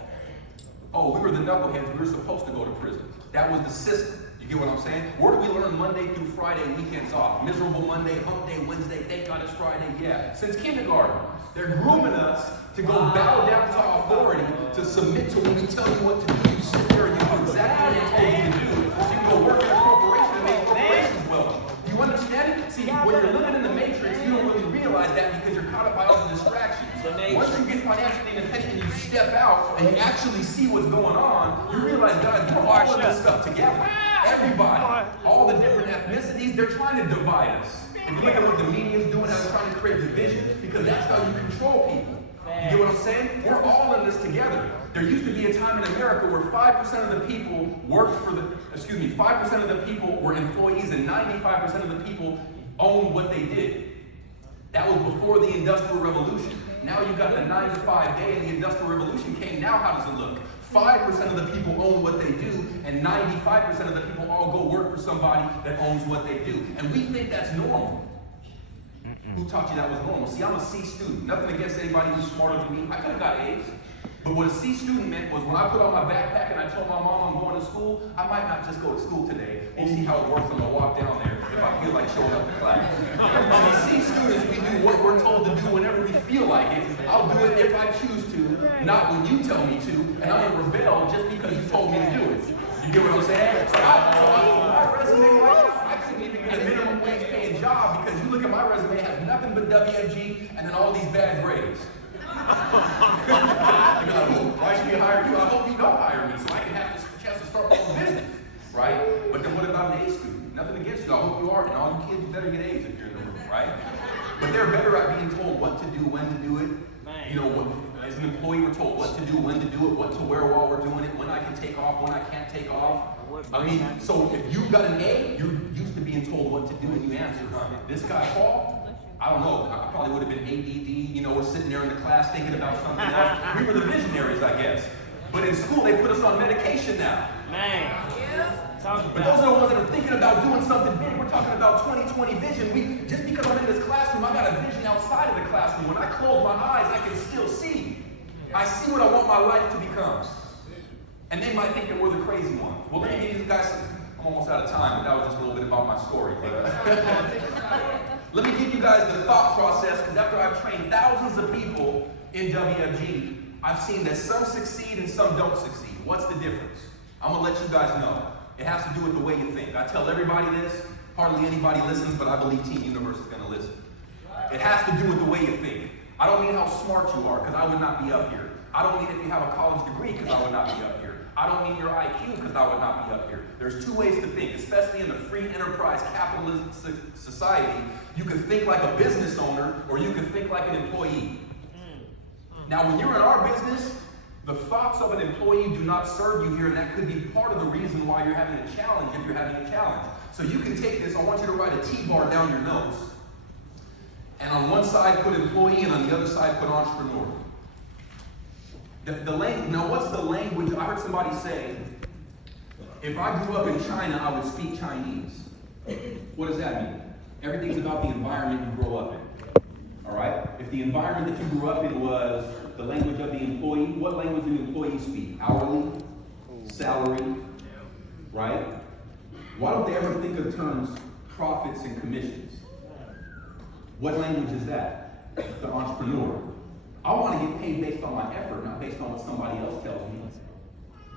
Oh, we were the knuckleheads. We were supposed to go to prison. That was the system. You get what I'm saying? Where do we learn Monday through Friday, weekends off? Miserable Monday, hump day, Wednesday, thank God it's Friday. Yeah, since kindergarten. They're grooming us to go bow down to authority, to submit to when we tell you what to do. You sit there and you do exactly what they told you to do. So you can go work in a corporation and make corporations wealthy. Do you understand it? See, when you're living in the matrix, you don't really realize that because you're caught up by all the distractions. Once you get financially independent and you step out and you actually see what's going on, you realize, guys, we're all in this stuff together. Everybody, all the different ethnicities, they're trying to divide us. If you look at what the media is doing, how they're trying to create division, because that's how you control people. You get what I'm saying? We're all in this together. There used to be a time in America where 5% of the people worked for 5% of the people were employees and 95% of the people owned what they did. That was before the Industrial Revolution. Now you got the 9 to 5 day and the Industrial Revolution came. Now how does it look? 5% of the people own what they do, and 95% of the people all go work for somebody that owns what they do. And we think that's normal. Who taught you that was normal? See, I'm a C student. Nothing against anybody who's smarter than me. I could have got A's. But what a C student meant was when I put on my backpack and I told my mom I'm going to school, I might not just go to school today. We'll see how it works when I walk down there if I feel like showing up to class. See, C students, we do what we're told to do whenever we feel like it. I'll do it if I choose to, not when you tell me to, and I'm gonna rebel just because you told me to do it. You get what I'm saying? So my resume right now, I couldn't even get a minimum wage paying job because you look at my resume, it has nothing but WFG and then all these bad grades. You're like, why should we hire you? I hope you don't hire me so I can have this chance to start my own business, right? But then what about an A student? Nothing against you. I hope you are, and all you kids better get A's if you're in the room, right? But they're better at being told what to do, when to do it. You know, as an employee, we're told what to do, when to do it, what to wear while we're doing it, when I can take off, when I can't take off. I mean, so if you got an A, you're used to being told what to do and you answer. This guy, Paul, I don't know, I probably would have been ADD, you know, we're sitting there in the class thinking about something else. We were the visionaries, I guess. But in school, they put us on medication now. Man. But those are the ones that are thinking about doing something big. We're talking about 20/20 vision. Just because I'm in this classroom, I got a vision outside of the classroom. When I close my eyes, I can still see. I see what I want my life to become. And they might think that we're the crazy ones. Well, let me give you guys some, I'm almost out of time, but that was just a little bit about my story. Let me give you guys the thought process, because after I've trained thousands of people in WFG, I've seen that some succeed and some don't succeed. What's the difference? I'm going to let you guys know. It has to do with the way you think. I tell everybody this. Hardly anybody listens, but I believe Team Universe is going to listen. It has to do with the way you think. I don't mean how smart you are, because I would not be up here. I don't mean if you have a college degree, because I would not be up here. I don't mean your IQ, because I would not be up here. There's two ways to think, especially in the free enterprise capitalist society. You can think like a business owner, or you can think like an employee. Now, when you're in our business, the thoughts of an employee do not serve you here, and that could be part of the reason why you're having a challenge if you're having a challenge. So you can take this, I want you to write a T-bar down your notes, and on one side put employee, and on the other side put entrepreneur. Now, what's the language? I heard somebody say, if I grew up in China, I would speak Chinese. What does that mean? Everything's about the environment you grow up in. All right? If the environment that you grew up in was the language of the employee, what language do employees speak? Hourly, salary, right? Why don't they ever think of terms profits and commissions? What language is that? The entrepreneur. I want to get paid based on my effort, not based on what somebody else tells me.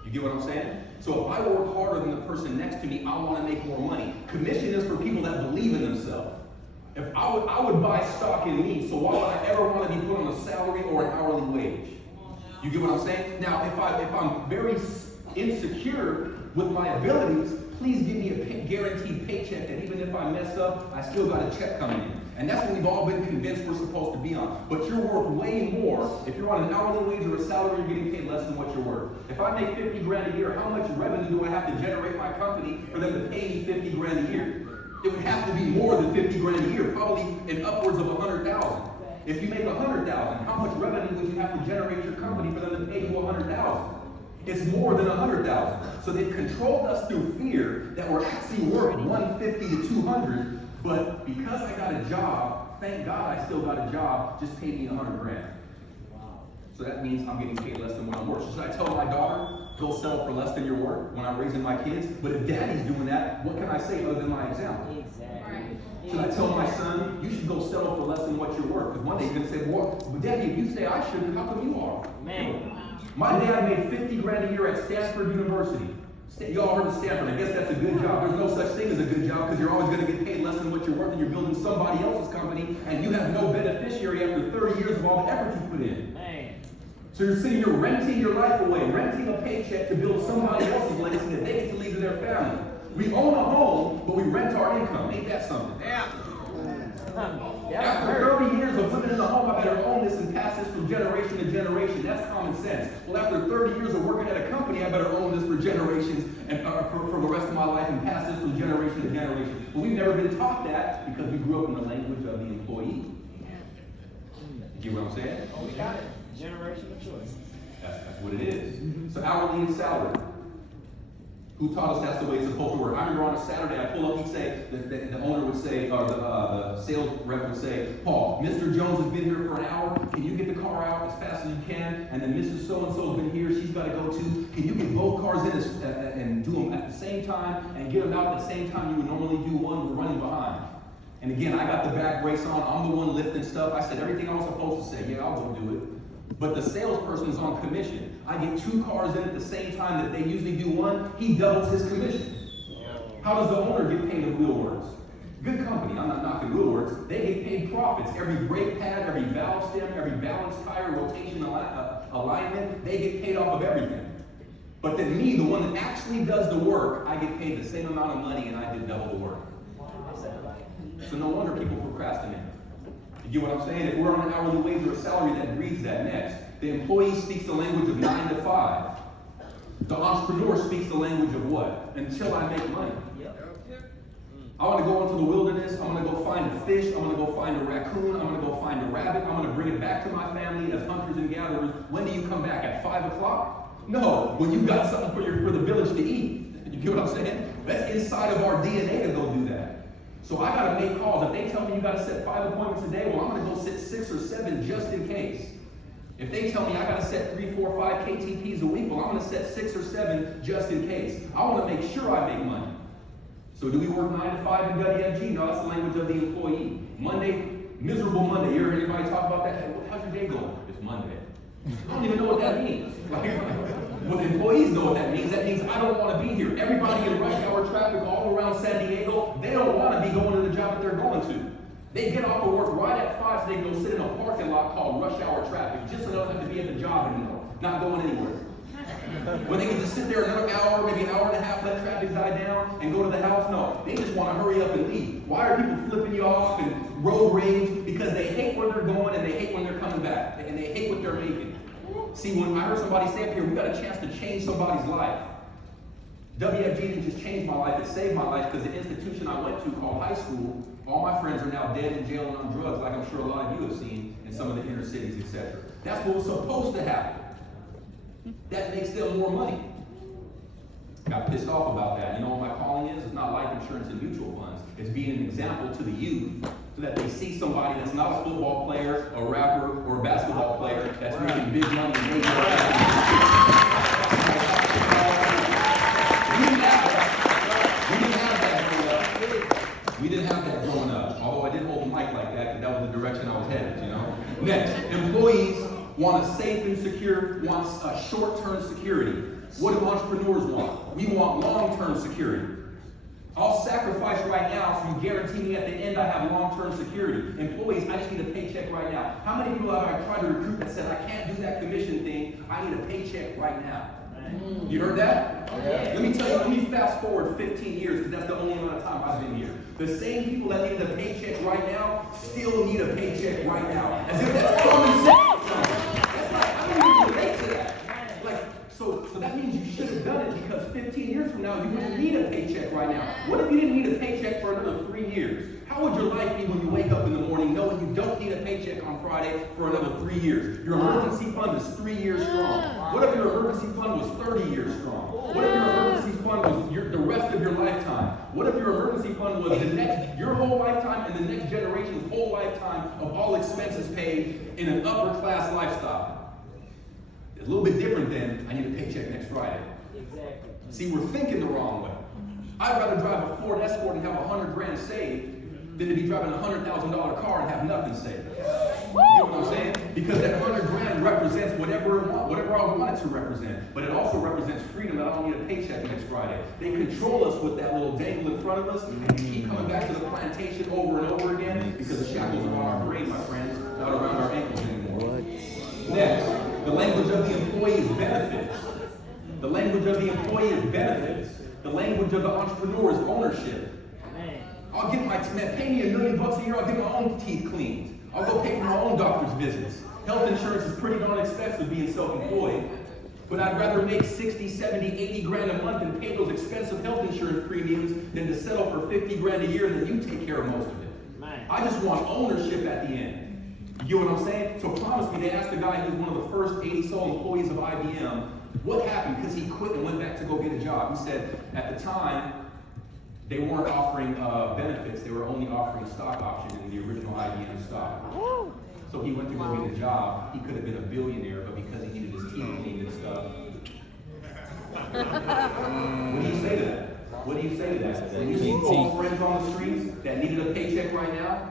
You get what I'm saying? So if I work harder than the person next to me, I want to make more money. Commission is for people that believe in themselves. If I would buy stock in me, so why would I ever want to be put on a salary or an hourly wage? You get what I'm saying? Now, if I'm very insecure with my abilities, please give me a guaranteed paycheck that even if I mess up, I still got a check coming in. And that's what we've all been convinced we're supposed to be on. But you're worth way more. If you're on an hourly wage or a salary, you're getting paid less than what you're worth. If I make 50 grand a year, how much revenue do I have to generate my company for them to pay me 50 grand a year? It would have to be more than 50 grand a year, probably in upwards of 100,000. If you make 100,000, how much revenue would you have to generate your company for them to pay you 100,000? It's more than 100,000. So they've controlled us through fear that we're actually worth 150 to 200. But because I got a job, thank God I still got a job, just paid me 100 grand. Wow. So that means I'm getting paid less than what I'm worth. So should I tell my daughter, go settle for less than your worth when I'm raising my kids? But if daddy's doing that, what can I say other than my example? Exactly. Should I tell my son, you should go settle for less than what you're worth? Because one day he's going to say, well, but daddy, if you say I shouldn't, how come you are? Man. My dad made 50 grand a year at Stanford University. Y'all heard of Stanford. I guess that's a good job. There's no such thing as a good job because you're always going to get paid less than what you're worth and you're building somebody else's company and you have no beneficiary after 30 years of all the effort you put in. Man. So you're sitting here renting your life away, renting a paycheck to build somebody else's legacy that they get to leave to their family. We own a home, but we rent our income. Ain't that something? Yeah. After 30 years of living in the home, I better own this and pass this from generation to generation. That's common sense. Well, after 30 years of working at a company, I better own this for generations and for the rest of my life and pass this from generation to generation. But we've never been taught that because we grew up in the language of the employee. You get what I'm saying? Oh, we got it. Generational choice. That's what it is. So hourly and salary. Who taught us that's the way it's supposed to work? I remember on a Saturday, I pull up, he'd say, the owner would say, or the sales rep would say, Paul, Mr. Jones has been here for an hour. Can you get the car out as fast as you can? And then Mrs. So-and-so has been here. She's got to go too. Can you get both cars in and do them at the same time and get them out at the same time you would normally do one? We're running behind. And again, I got the back brace on. I'm the one lifting stuff. I said everything I was supposed to say. Yeah, I'll go do it. But the salesperson is on commission. I get 2 cars in at the same time that they usually do one. He doubles his commission. How does the owner get paid at Wheelworks? Good company. I'm not knocking Wheelworks. They get paid profits. Every brake pad, every valve stem, every balance tire, rotation alignment, they get paid off of everything. But then me, the one that actually does the work, I get paid the same amount of money and I did double the work. So no wonder people procrastinate. You get what I'm saying? If we're on an hourly wage or a salary, that breeds that next. The employee speaks the language of 9 to 5. The entrepreneur speaks the language of what? Until I make money. I want to go into the wilderness. I'm going to go find a fish. I'm going to go find a raccoon. I'm going to go find a rabbit. I'm going to bring it back to my family as hunters and gatherers. When do you come back? At 5 o'clock? No, when you've got something for the village to eat. You get what I'm saying? That's inside of our DNA to go do that. So I got to make calls. If they tell me you got to set 5 appointments a day, well, I'm going to go sit 6 or 7 just in case. If they tell me I got to set 3, 4, 5 KTPs a week, well, I'm going to set 6 or 7 just in case. I want to make sure I make money. So do we work 9 to 5 in WFG? No, that's the language of the employee. Monday, miserable Monday. You heard anybody talk about that? Hey, how's your day going? It's Monday. I don't even know what that means. Well, the employees know what that means. That means I don't want to be here. Everybody in rush hour traffic all around San Diego, they don't want to be going to the job that they're going to. They get off of work right at 5 so they can go sit in a parking lot called rush hour traffic just so they don't have to be at the job anymore, not going anywhere. When they can just sit there another hour, maybe an hour and a half, let traffic die down, and go to the house. No, they just want to hurry up and leave. Why are people flipping you off and road rage? Because they hate where they're going and they hate when they're coming back. And they hate what they're making. See, when I heard somebody say up here, we got a chance to change somebody's life. WFG didn't just change my life, it saved my life because the institution I went to called high school, all my friends are now dead in jail and on drugs, like I'm sure a lot of you have seen in some of the inner cities, etc. That's what was supposed to happen. That makes them more money. Got pissed off about that. You know what my calling is? It's not life insurance and mutual funds. It's being an example to the youth so that they see somebody that's not a football player, a rapper, or a basketball player that's making big money and making We didn't have that growing up. Although I didn't hold the mic like that because that was the direction I was headed, you know. Next, employees want a safe and secure, want a short-term security. What do entrepreneurs want? We want long-term security. I'll sacrifice right now so you guarantee me at the end I have long-term security. Employees, I just need a paycheck right now. How many people have I tried to recruit that said, I can't do that commission thing, I need a paycheck right now? You heard that? Yeah. Let me tell you, let me fast forward 15 years because that's the only amount of time I've been here. The same people that needed a paycheck right now still need a paycheck right now. As if that's common sense. That's like, I don't even relate to that. Like, so that means you should have done it because 15 years from now, you wouldn't need a paycheck right now. What if you didn't need a paycheck for another 3 years? How would your life be when you wake up in the morning knowing you don't need a paycheck on Friday for another 3 years? Your emergency fund is 3 years strong. What if your emergency fund was 30 years strong? What if your emergency fund was the rest of your lifetime? What if your emergency fund was your whole lifetime and the next generation's whole lifetime of all expenses paid in an upper class lifestyle? It's a little bit different than I need a paycheck next Friday. Exactly. See, we're thinking the wrong way. I'd rather drive a Ford Escort and have 100 grand saved than to be driving a $100,000 car and have nothing saved. You know what I'm saying? Because that 100 grand represents whatever I want it to represent. But it also represents freedom that I don't need a paycheck next Friday. They control us with that little dangle in front of us and keep coming back to the plantation over and over again because the shackles are on our brain, my friends, not around our ankles anymore. Next, the language of the employee is benefits. The language of the employee is benefits. The language of the entrepreneur is ownership. I'll get pay me $1 million a year, I'll get my own teeth cleaned. I'll go pay for my own doctor's visits. Health insurance is pretty darn expensive being self-employed. But I'd rather make 60, 70, 80 grand a month and pay those expensive health insurance premiums than to settle for 50 grand a year and then you take care of most of it. Man. I just want ownership at the end. You get what I'm saying? So promise me, they asked the guy who was one of the first 80-so employees of IBM, what happened? Because he quit and went back to go get a job. He said, at the time, they weren't offering benefits, they were only offering stock options in the original IBM stock. So he went to go get a job. He could have been a billionaire, but because he needed his teeth cleaned and stuff. What do you say to that? What do you say to that? When you see old friends on the streets that needed a paycheck right now,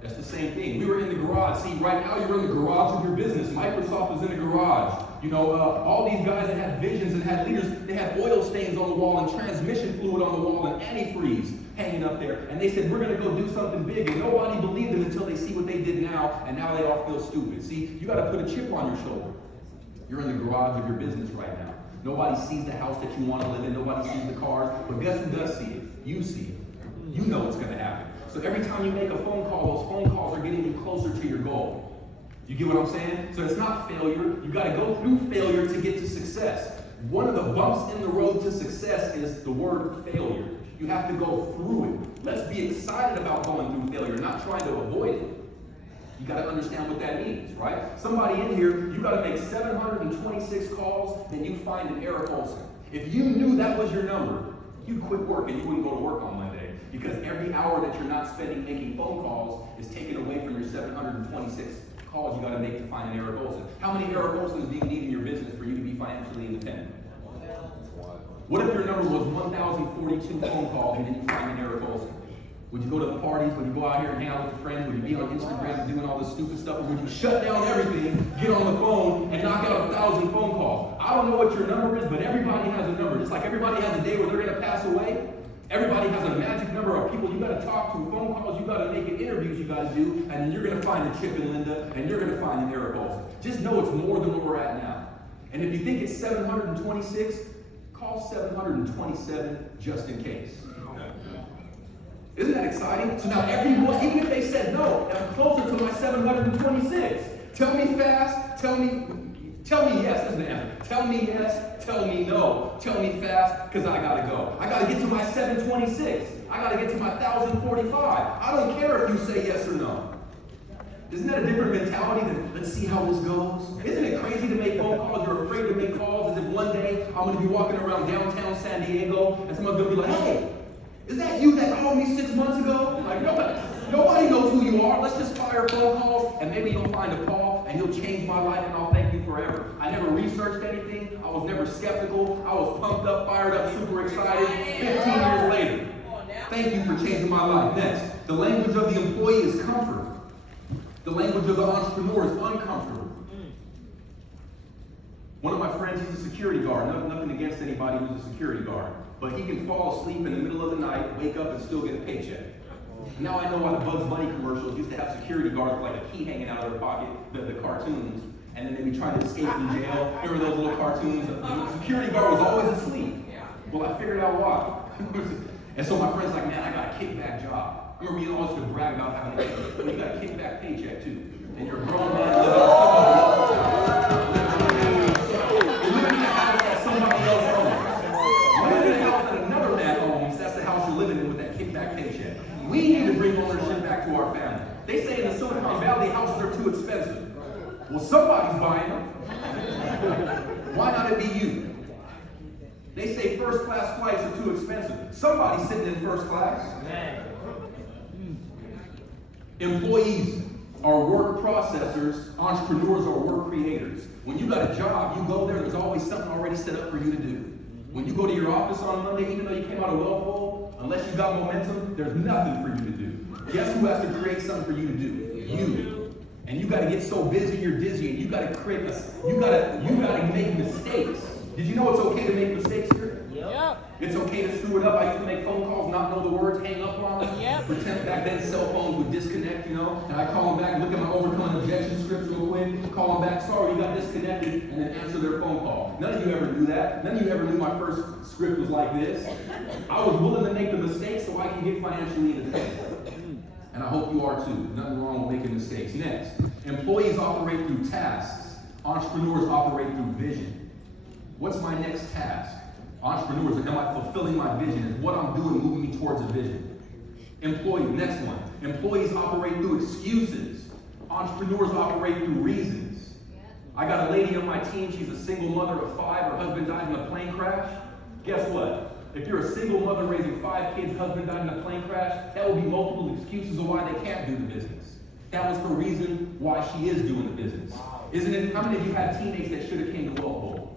that's the same thing. We were in the garage. See, right now you're in the garage of your business. Microsoft is in the garage. You know, all these guys that had visions and had leaders, they had oil stains on the wall and transmission fluid on the wall and antifreeze hanging up there. And they said, we're going to go do something big. And nobody believed them until they see what they did now. And now they all feel stupid. See, you got to put a chip on your shoulder. You're in the garage of your business right now. Nobody sees the house that you want to live in. Nobody sees the cars. But guess who does see it? You see it. You know what's going to happen. So every time you make a phone call, those phone calls are getting you closer to your goal. You get what I'm saying? So it's not failure. You got to go through failure to get to success. One of the bumps in the road to success is the word failure. You have to go through it. Let's be excited about going through failure, not trying to avoid it. You got to understand what that means, right? Somebody in here, you got to make 726 calls, then you find an Eric Olson. If you knew that was your number, you'd quit work and you wouldn't go to work on Monday. Because every hour that you're not spending making phone calls is taken away from your 726 calls you got to make to find an Eric Olson? How many Eric Olsons do you need in your business for you to be financially independent? What if your number was 1,042 phone calls and then you find an Eric Olson? Would you go to the parties? Would you go out here and hang out with your friends? Would you be on Instagram doing all this stupid stuff? Or would you shut down everything, get on the phone, and knock out 1,000 phone calls? I don't know what your number is, but everybody has a number. Just like everybody has a day where they're going to pass away. Everybody has a magic number of people you got to talk to, phone calls you got to make, and interviews you got to do, and then you're going to find a Chip and Linda, and you're going to find an Eric Olson. Just know it's more than where we're at now. And if you think it's 726, call 727 just in case. Isn't that exciting? So now everyone, even if they said no, I'm closer to my 726. Tell me fast, tell me yes, isn't the answer. Tell me yes, tell me no. Tell me fast, because I gotta go. I gotta get to my 726. I gotta get to my 1,045. I don't care if you say yes or no. Isn't that a different mentality than, let's see how this goes? Isn't it crazy to make phone calls? You're afraid to make calls as if one day I'm gonna be walking around downtown San Diego and someone's gonna be like, hey, is that you that called me 6 months ago? Like, nobody knows who you are. Let's just fire phone calls, and maybe you'll find a call, and you'll change my life, and I'll thank you forever. I never researched anything. I was never skeptical. I was pumped up, fired up, super excited. 15 years later, thank you for changing my life. Next, the language of the employee is comfort. The language of the entrepreneur is uncomfortable. One of my friends, he's a security guard. Nothing against anybody who's a security guard. But he can fall asleep in the middle of the night, wake up, and still get a paycheck. Now I know why the Bugs Bunny commercials used to have security guards with like a key hanging out of their pocket, the cartoons, and then they'd be trying to escape from jail. Remember those little cartoons? The security guard was always asleep. Well, I figured out why. And so my friend's like, man, I got a kickback job. Remember, you always could brag about having a kickback. Well, you got a kickback paycheck too. And you're a grown man living in a house that somebody else owns. Living in a house that another man owns, that's the house you're living in with that kickback paycheck. We need to bring ownership back to our family. They say in the Silicon Valley, houses are too expensive. Well, somebody's buying them. Why not it be you? They say first class flights are too expensive. Somebody's sitting in first class. Employees are work processors. Entrepreneurs are work creators. When you got a job, you go there, there's always something already set up for you to do. When you go to your office on Monday, even though you came out of Wellful, unless you got momentum, there's nothing for you to do. Guess who has to create something for you to do? You. And you got to get so busy you're dizzy, and you got to create you got to make mistakes. Did you know it's okay to make mistakes here? Yep. It's okay to screw it up. I used to make phone calls, not know the words, hang up on them. Yep. Pretend back then cell phones would disconnect, and I call them back, look at my overcoming objection scripts real quick, call them back, sorry, you got disconnected, and then answer their phone call. None of you ever do that. None of you ever knew my first script was like this. I was willing to make the mistake so I can get financially independent. And I hope you are too. Nothing wrong with making mistakes. Next, employees operate through tasks. Entrepreneurs operate through vision. What's my next task? Entrepreneurs, am I fulfilling my vision? Is what I'm doing moving me towards a vision? Employee, next one. Employees operate through excuses. Entrepreneurs operate through reasons. I got a lady on my team, she's a single mother of 5. Her husband died in a plane crash. Guess what? If you're a single mother raising 5 kids, husband died in a plane crash, that will be multiple excuses of why they can't do the business. That was her reason why she is doing the business. Isn't it? How many of you had teammates that should have came to Wealth Bowl?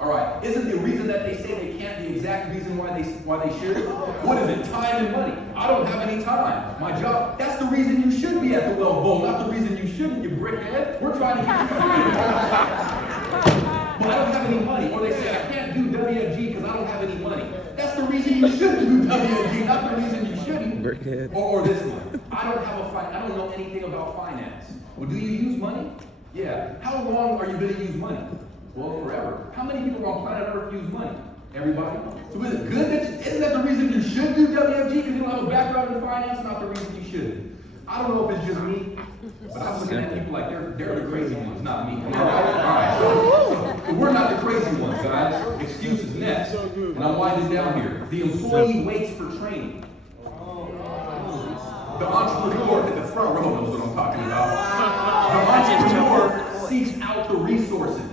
All right. Isn't the reason that they say they can't the exact reason why they should? What is it? Time and money. I don't have any time. My job. That's the reason you should be at the Wealth Bowl, not the reason you shouldn't, you brickhead. We're trying to get you free. But I don't have any money. Or they say I can't do WFG because I don't have any money. That's the reason you shouldn't do WFG, not the reason you shouldn't. Brickhead. Or this one. I don't know anything about finance. Well, do you use money? Yeah. How long are you going to use money? Well, forever. How many people on planet Earth use money? Everybody. So is it good that isn't that the reason you should do WFG because you don't have a background in finance? Not the reason you should. I don't know if it's just me, but I'm looking at people like they're the crazy ones, not me. All right. So we're not the crazy ones, guys. Excuses next. And I'm winding down here. The employee waits for training. The entrepreneur at the front row knows what I'm talking about. The entrepreneur seeks out the resources.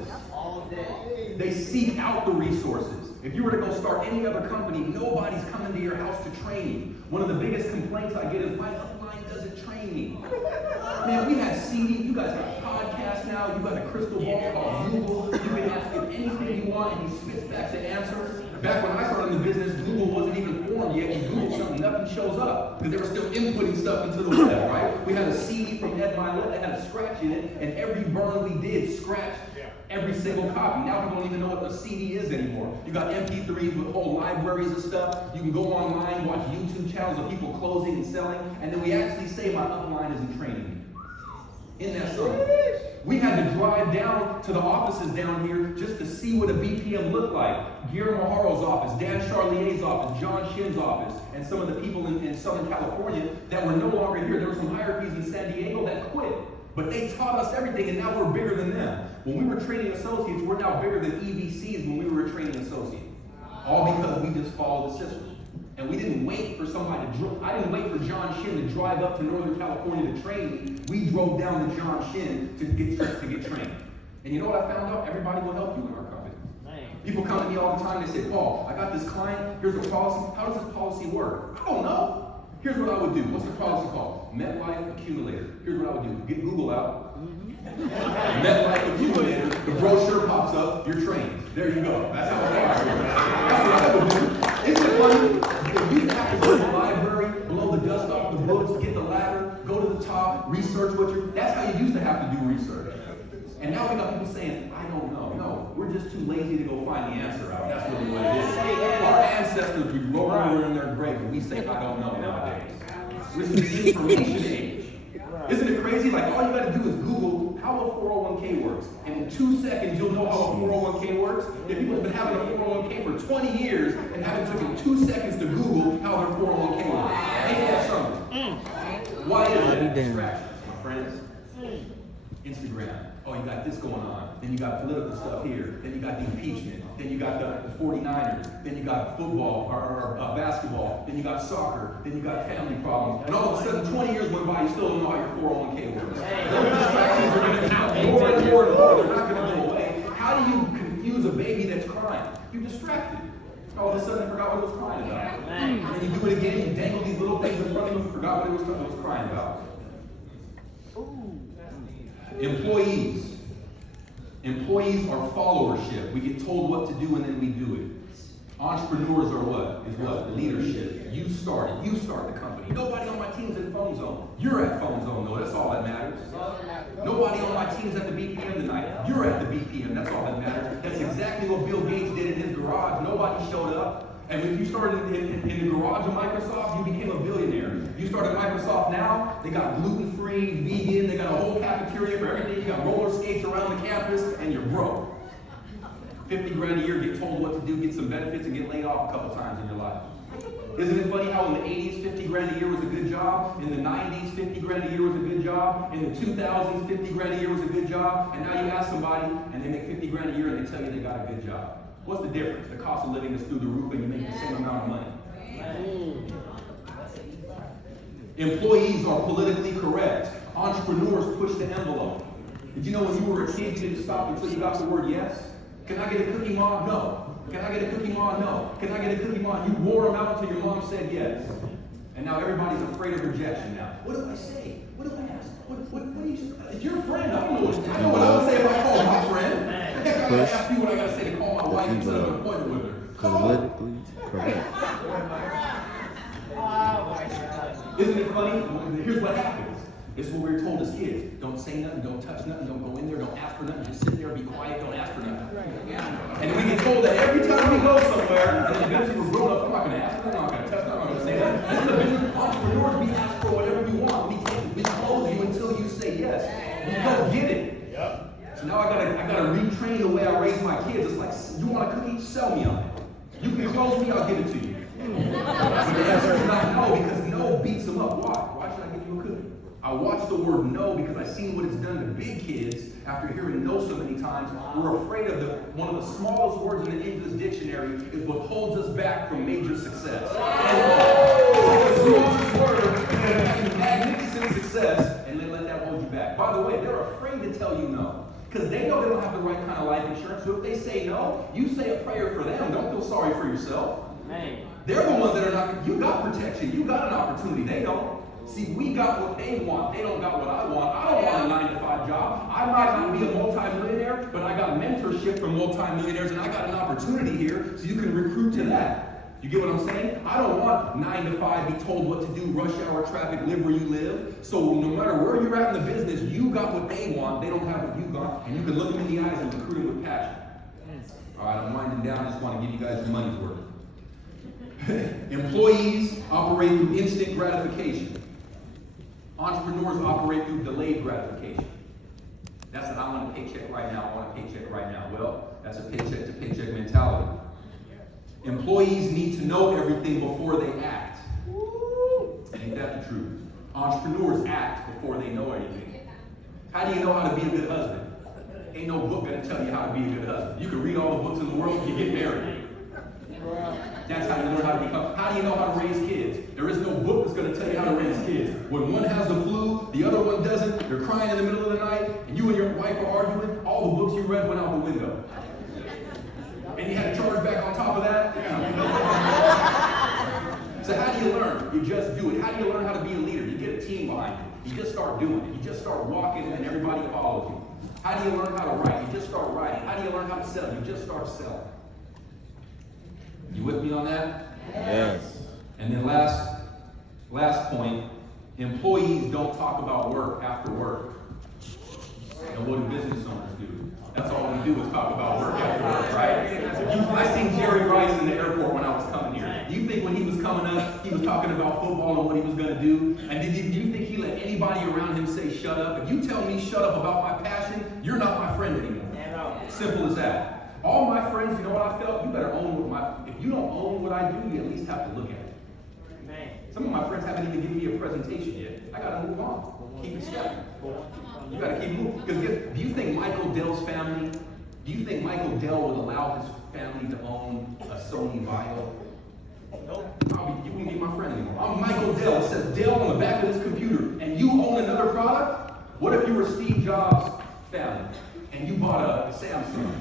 They seek out the resources. If you were to go start any other company, nobody's coming to your house to train you. One of the biggest complaints I get is my upline does it training. Man, we had CD, you guys got podcasts now, you got a crystal ball called Google, you can ask him anything you want and he spits back the answer. Back when I started in the business, Google wasn't even formed yet. You Google something, nothing shows up because they were still inputting stuff into the web, right? We had a CD from Ed Milet that had a scratch in it, and every burn we did scratched every single copy. Now people don't even know what a CD is anymore. You got MP3s with whole libraries of stuff. You can go online, watch YouTube channels of people closing and selling, and then we actually say my upline is in training. In that summer. We had to drive down to the offices down here just to see what a BPM looked like. Guillermo Haro's office, Dan Charlier's office, John Shin's office, and some of the people in Southern California that were no longer here. There were some hierarchies in San Diego that quit. But they taught us everything, and now we're bigger than them. When we were training associates, we're now bigger than EVCs when we were a training associate. All because we just followed the system. And we didn't wait for somebody to I didn't wait for John Shin to drive up to Northern California to train me. We drove down to John Shin to get trained. And you know what I found out? Everybody will help you in our company. People come to me all the time, they say, Paul, I got this client, here's a policy. How does this policy work? I don't know. Here's what I would do. What's the policy called? MetLife Accumulator. Here's what I would do. Get Google out. MetLife Accumulator. The brochure pops up. You're trained. There you go. That's how it works. That's what I would do. Isn't it funny? Because you have to go to the library, blow the dust off the books, get the ladder, go to the top, research what you're. That's how you used to have to do research. And now we got people saying, I don't know. No, we're just too lazy to go find the answer out. That's really what it is. Our ancestors would roll over in their grave and we say, I don't know nowadays. This is the information age. Isn't it crazy? Like all you got to do is Google how a 401k works. And in 2 seconds, you'll know how a 401k works. If people have been having a 401k for 20 years and haven't taken 2 seconds to Google how their 401k works. Ain't that something? Why is that? Distraction, my friends. Instagram. Oh, you got this going on. Then you got political stuff here. Then you got the impeachment. Then you got the 49ers. Then you got football or basketball. Then you got soccer. Then you got family problems. And all of a sudden, 20 years went by, you still don't know how your 401k works. Those distractions are going to count more and more and more. They're not going to go away. How do you confuse a baby that's crying? You're distracted. All of a sudden, I forgot what it was crying about. And then you do it again. You dangle these little things in front of you. Forgot what it was crying about. Employees. Employees are followership. We get told what to do and then we do it. Entrepreneurs are what? Is what? Leadership. You start it. You start the company. Nobody on my team's in phone zone. You're at phone zone though. That's all that matters. Nobody on my team's at the BPM tonight. You're at the BPM. That's all that matters. That's exactly what Bill Gates did in his garage. Nobody showed up. And when you started in the garage of Microsoft, you became a billionaire. You started Microsoft now, they got gluten-free, vegan, they got a whole cafeteria for everything. You got roller skates around the campus, and you're broke. 50 grand a year, get told what to do, get some benefits, and get laid off a couple times in your life. Isn't it funny how in the 80s, 50 grand a year was a good job? In the 90s, 50 grand a year was a good job? In the 2000s, 50 grand a year was a good job? And now you ask somebody, and they make 50 grand a year, and they tell you they got a good job. What's the difference? The cost of living is through the roof and you make the same amount of money. Employees are politically correct. Entrepreneurs push the envelope. Did you know when you were a kid, you didn't stop until you got the word yes? Can I get a cookie, Mom? No. Can I get a cookie, Mom? No. Can I get a cookie, Mom? You wore them out until your mom said yes. And now everybody's afraid of rejection now. What do I say? What do I ask? What do you say? It's your friend. I know what I would say if I called my friend. I gotta ask you what I gotta say to call my wife and set up an appointment with her. Politically correct. Isn't it funny? Here's what happens. This is what we were told as kids. Don't say nothing, don't touch nothing, don't go in there, don't ask for nothing, just sit there, be quiet, don't ask for nothing. And we get told that every time we go somewhere, and eventually we're grown up, I'm not gonna ask for nothing, I'm not gonna touch nothing, I'm not gonna say nothing. This is the business of entrepreneurs, we ask for whatever we want. We close you until you say yes. We go get it. So now I gotta retrain the way I raise my kids. It's like, you want a cookie? Sell me on it. You can close me, I'll give it to you. But the answer is not no, because no beats them up. Why? Why should I give you a cookie? I watch the word no because I've seen what it's done to big kids after hearing no so many times. We're afraid of one of the smallest words in the English dictionary is what holds us back from major success. It's the smallest word, magnificent success, and then let that hold you back. By the way, they're afraid to tell you no. Because they know they don't have the right kind of life insurance. So if they say no, you say a prayer for them. Don't feel sorry for yourself. They're the ones that are not. You got protection. You got an opportunity. They don't. See, we got what they want. They don't got what I want. I don't want a 9-to-5 job. I might not be a multi-millionaire, but I got mentorship from multi-millionaires, and I got an opportunity here, so you can recruit to that. You get what I'm saying? I don't want 9 to 5, be told what to do, rush hour traffic, live where you live. So no matter where you're at in the business, you got what they want. They don't have what you got, and you can look them in the eyes and recruit them with passion. All right, I'm winding down. I just want to give you guys your money's worth. Employees operate through instant gratification. Entrepreneurs operate through delayed gratification. That's what I want a paycheck right now. I want a paycheck right now. Well, that's a paycheck to paycheck mentality. Employees need to know everything before they act. Ain't that the truth? Entrepreneurs act before they know anything. How do you know how to be a good husband? Ain't no book gonna tell you how to be a good husband. You can read all the books in the world and you get married. That's how you learn how to become. How do you know how to raise kids? There is no book that's gonna tell you how to raise kids. When one has the flu, the other one doesn't, you're crying in the middle of the night, and you and your wife are arguing, all the books you read went out the window. And you had to charge back on top of that? So how do you learn? You just do it. How do you learn how to be a leader? You get a team behind you. You just start doing it. You just start walking and everybody follows you. How do you learn how to write? You just start writing. How do you learn how to sell? You just start selling. You with me on that? Yes. And then last point, employees don't talk about work after work. And what do business owners do? That's all we do is talk about work after work, right? I seen Jerry Rice in the airport when I was coming here. Do you think when he was coming up, he was talking about football and what he was going to do? And do you think he let anybody around him say shut up? If you tell me shut up about my passion, you're not my friend anymore. Simple as that. All my friends, you know what I felt? You better own if you don't own what I do, you at least have to look at it. Some of my friends haven't even given me a presentation yet. I got to move on. Keep it stepping. You got to keep moving. Because do you think Michael Dell's family, do you think Michael Dell would allow his family to own a Sony Vaio? You wouldn't be my friend anymore. I'm Michael Dell. It says Dell on the back of this computer, and you own another product? What if you were Steve Jobs' family, and you bought a Samsung?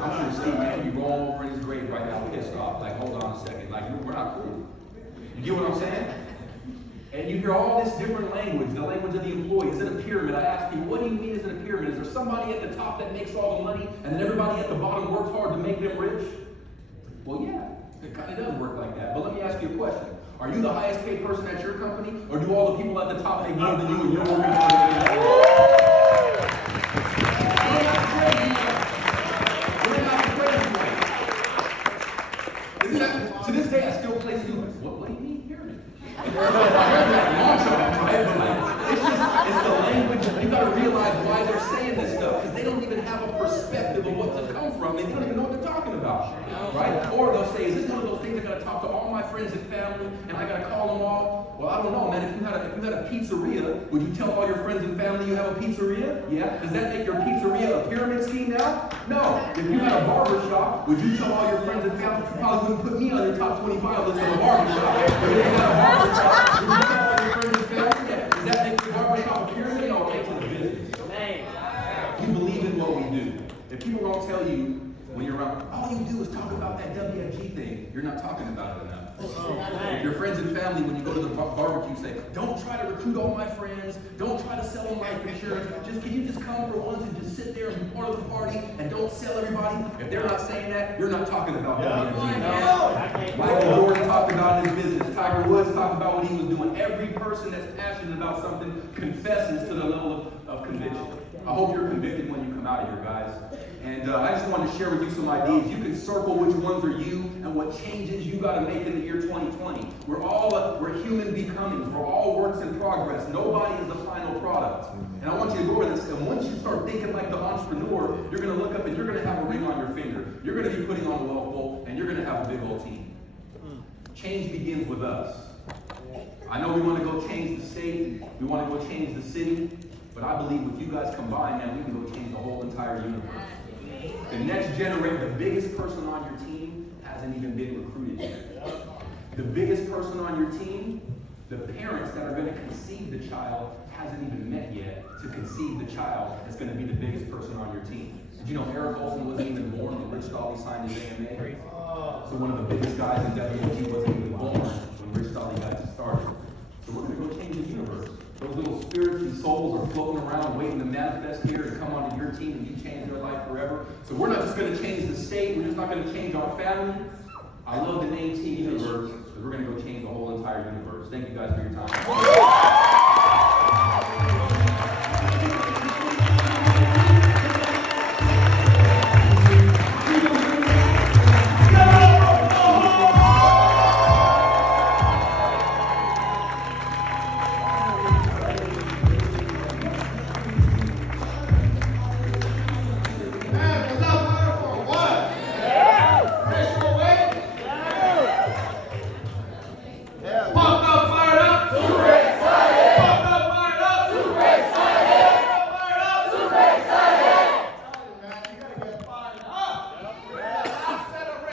I'm sure Steve, man, you roll over in his grave right now, pissed off. Like, hold on a second. Like, we're not cool. You get what I'm saying? And you hear all this different language, the language of the employee. Is it a pyramid? I ask you, what do you mean is it a pyramid? Is there somebody at the top that makes all the money, and then everybody at the bottom works hard to make them rich? Well, yeah, it kind of does work like that. But let me ask you a question. Are you the highest paid person at your company, or do all the people at the top make more than you and you're working hard? To this day, I still play students. What do you mean pyramid? It's the language. You got to realize why they're saying this stuff, because they don't even have a perspective of what to come from. They don't even know what they're talking about, right? Or they'll say, "Is this one of those things I got to talk to all my friends and family, and I got to call them all?" Well, I don't know, man. If you had a pizzeria, would you tell all your friends and family you have a pizzeria? Yeah. Does that make your pizzeria a pyramid scheme now? No. If you had a barber shop, would you tell all your friends and family? You probably wouldn't put me on your top 25 list of a barber shop. If you had a barber shop, would you tell all your friends and family? Yeah. Does that make your barber shop a pyramid? No, it makes it a business. We believe in what we do. If people don't tell you when you're around, all you do is talk about that WFG thing, you're not talking about it enough. If your friends and family, when you go to the barbecue, say, "Don't try to recruit all my friends, don't try to sell them life insurance, can you just come for once and just sit there and be part of the party and don't sell everybody?" If they're not saying that, you're not talking about WFG. Michael Jordan talked about his business. Tiger Woods talked about what he was doing. Every person that's passionate about something confesses to the level of conviction. I hope you're convicted when you come out of here, guys. And I just wanted to share with you some ideas. You can circle which ones are you and what changes you got to make in the year 2020. We're human becomings. We're all works in progress. Nobody is the final product. And I want you to go over this. And once you start thinking like the entrepreneur, you're going to look up and you're going to have a ring on your finger. You're going to be putting on the wealth bowl, and you're going to have a big old team. Change begins with us. I know we want to go change the state. We want to go change the city. But I believe with you guys combined, man, we can go change the whole entire universe. The next generation, the biggest person on your team hasn't even been recruited yet. The biggest person on your team, the parents that are going to conceive the child hasn't even met yet to conceive the child that's going to be the biggest person on your team. Did you know Eric Olson wasn't even born when Rich Dolly signed his AMA? So one of the biggest guys in WFG wasn't even born when Rich Dolly got started. So we're going to Those little spirits and souls are floating around waiting to manifest here and come onto your team and you change their life forever. So we're not just going to change the state. We're just not going to change our family. I love the name Team Universe because we're going to go change the whole entire universe. Thank you guys for your time.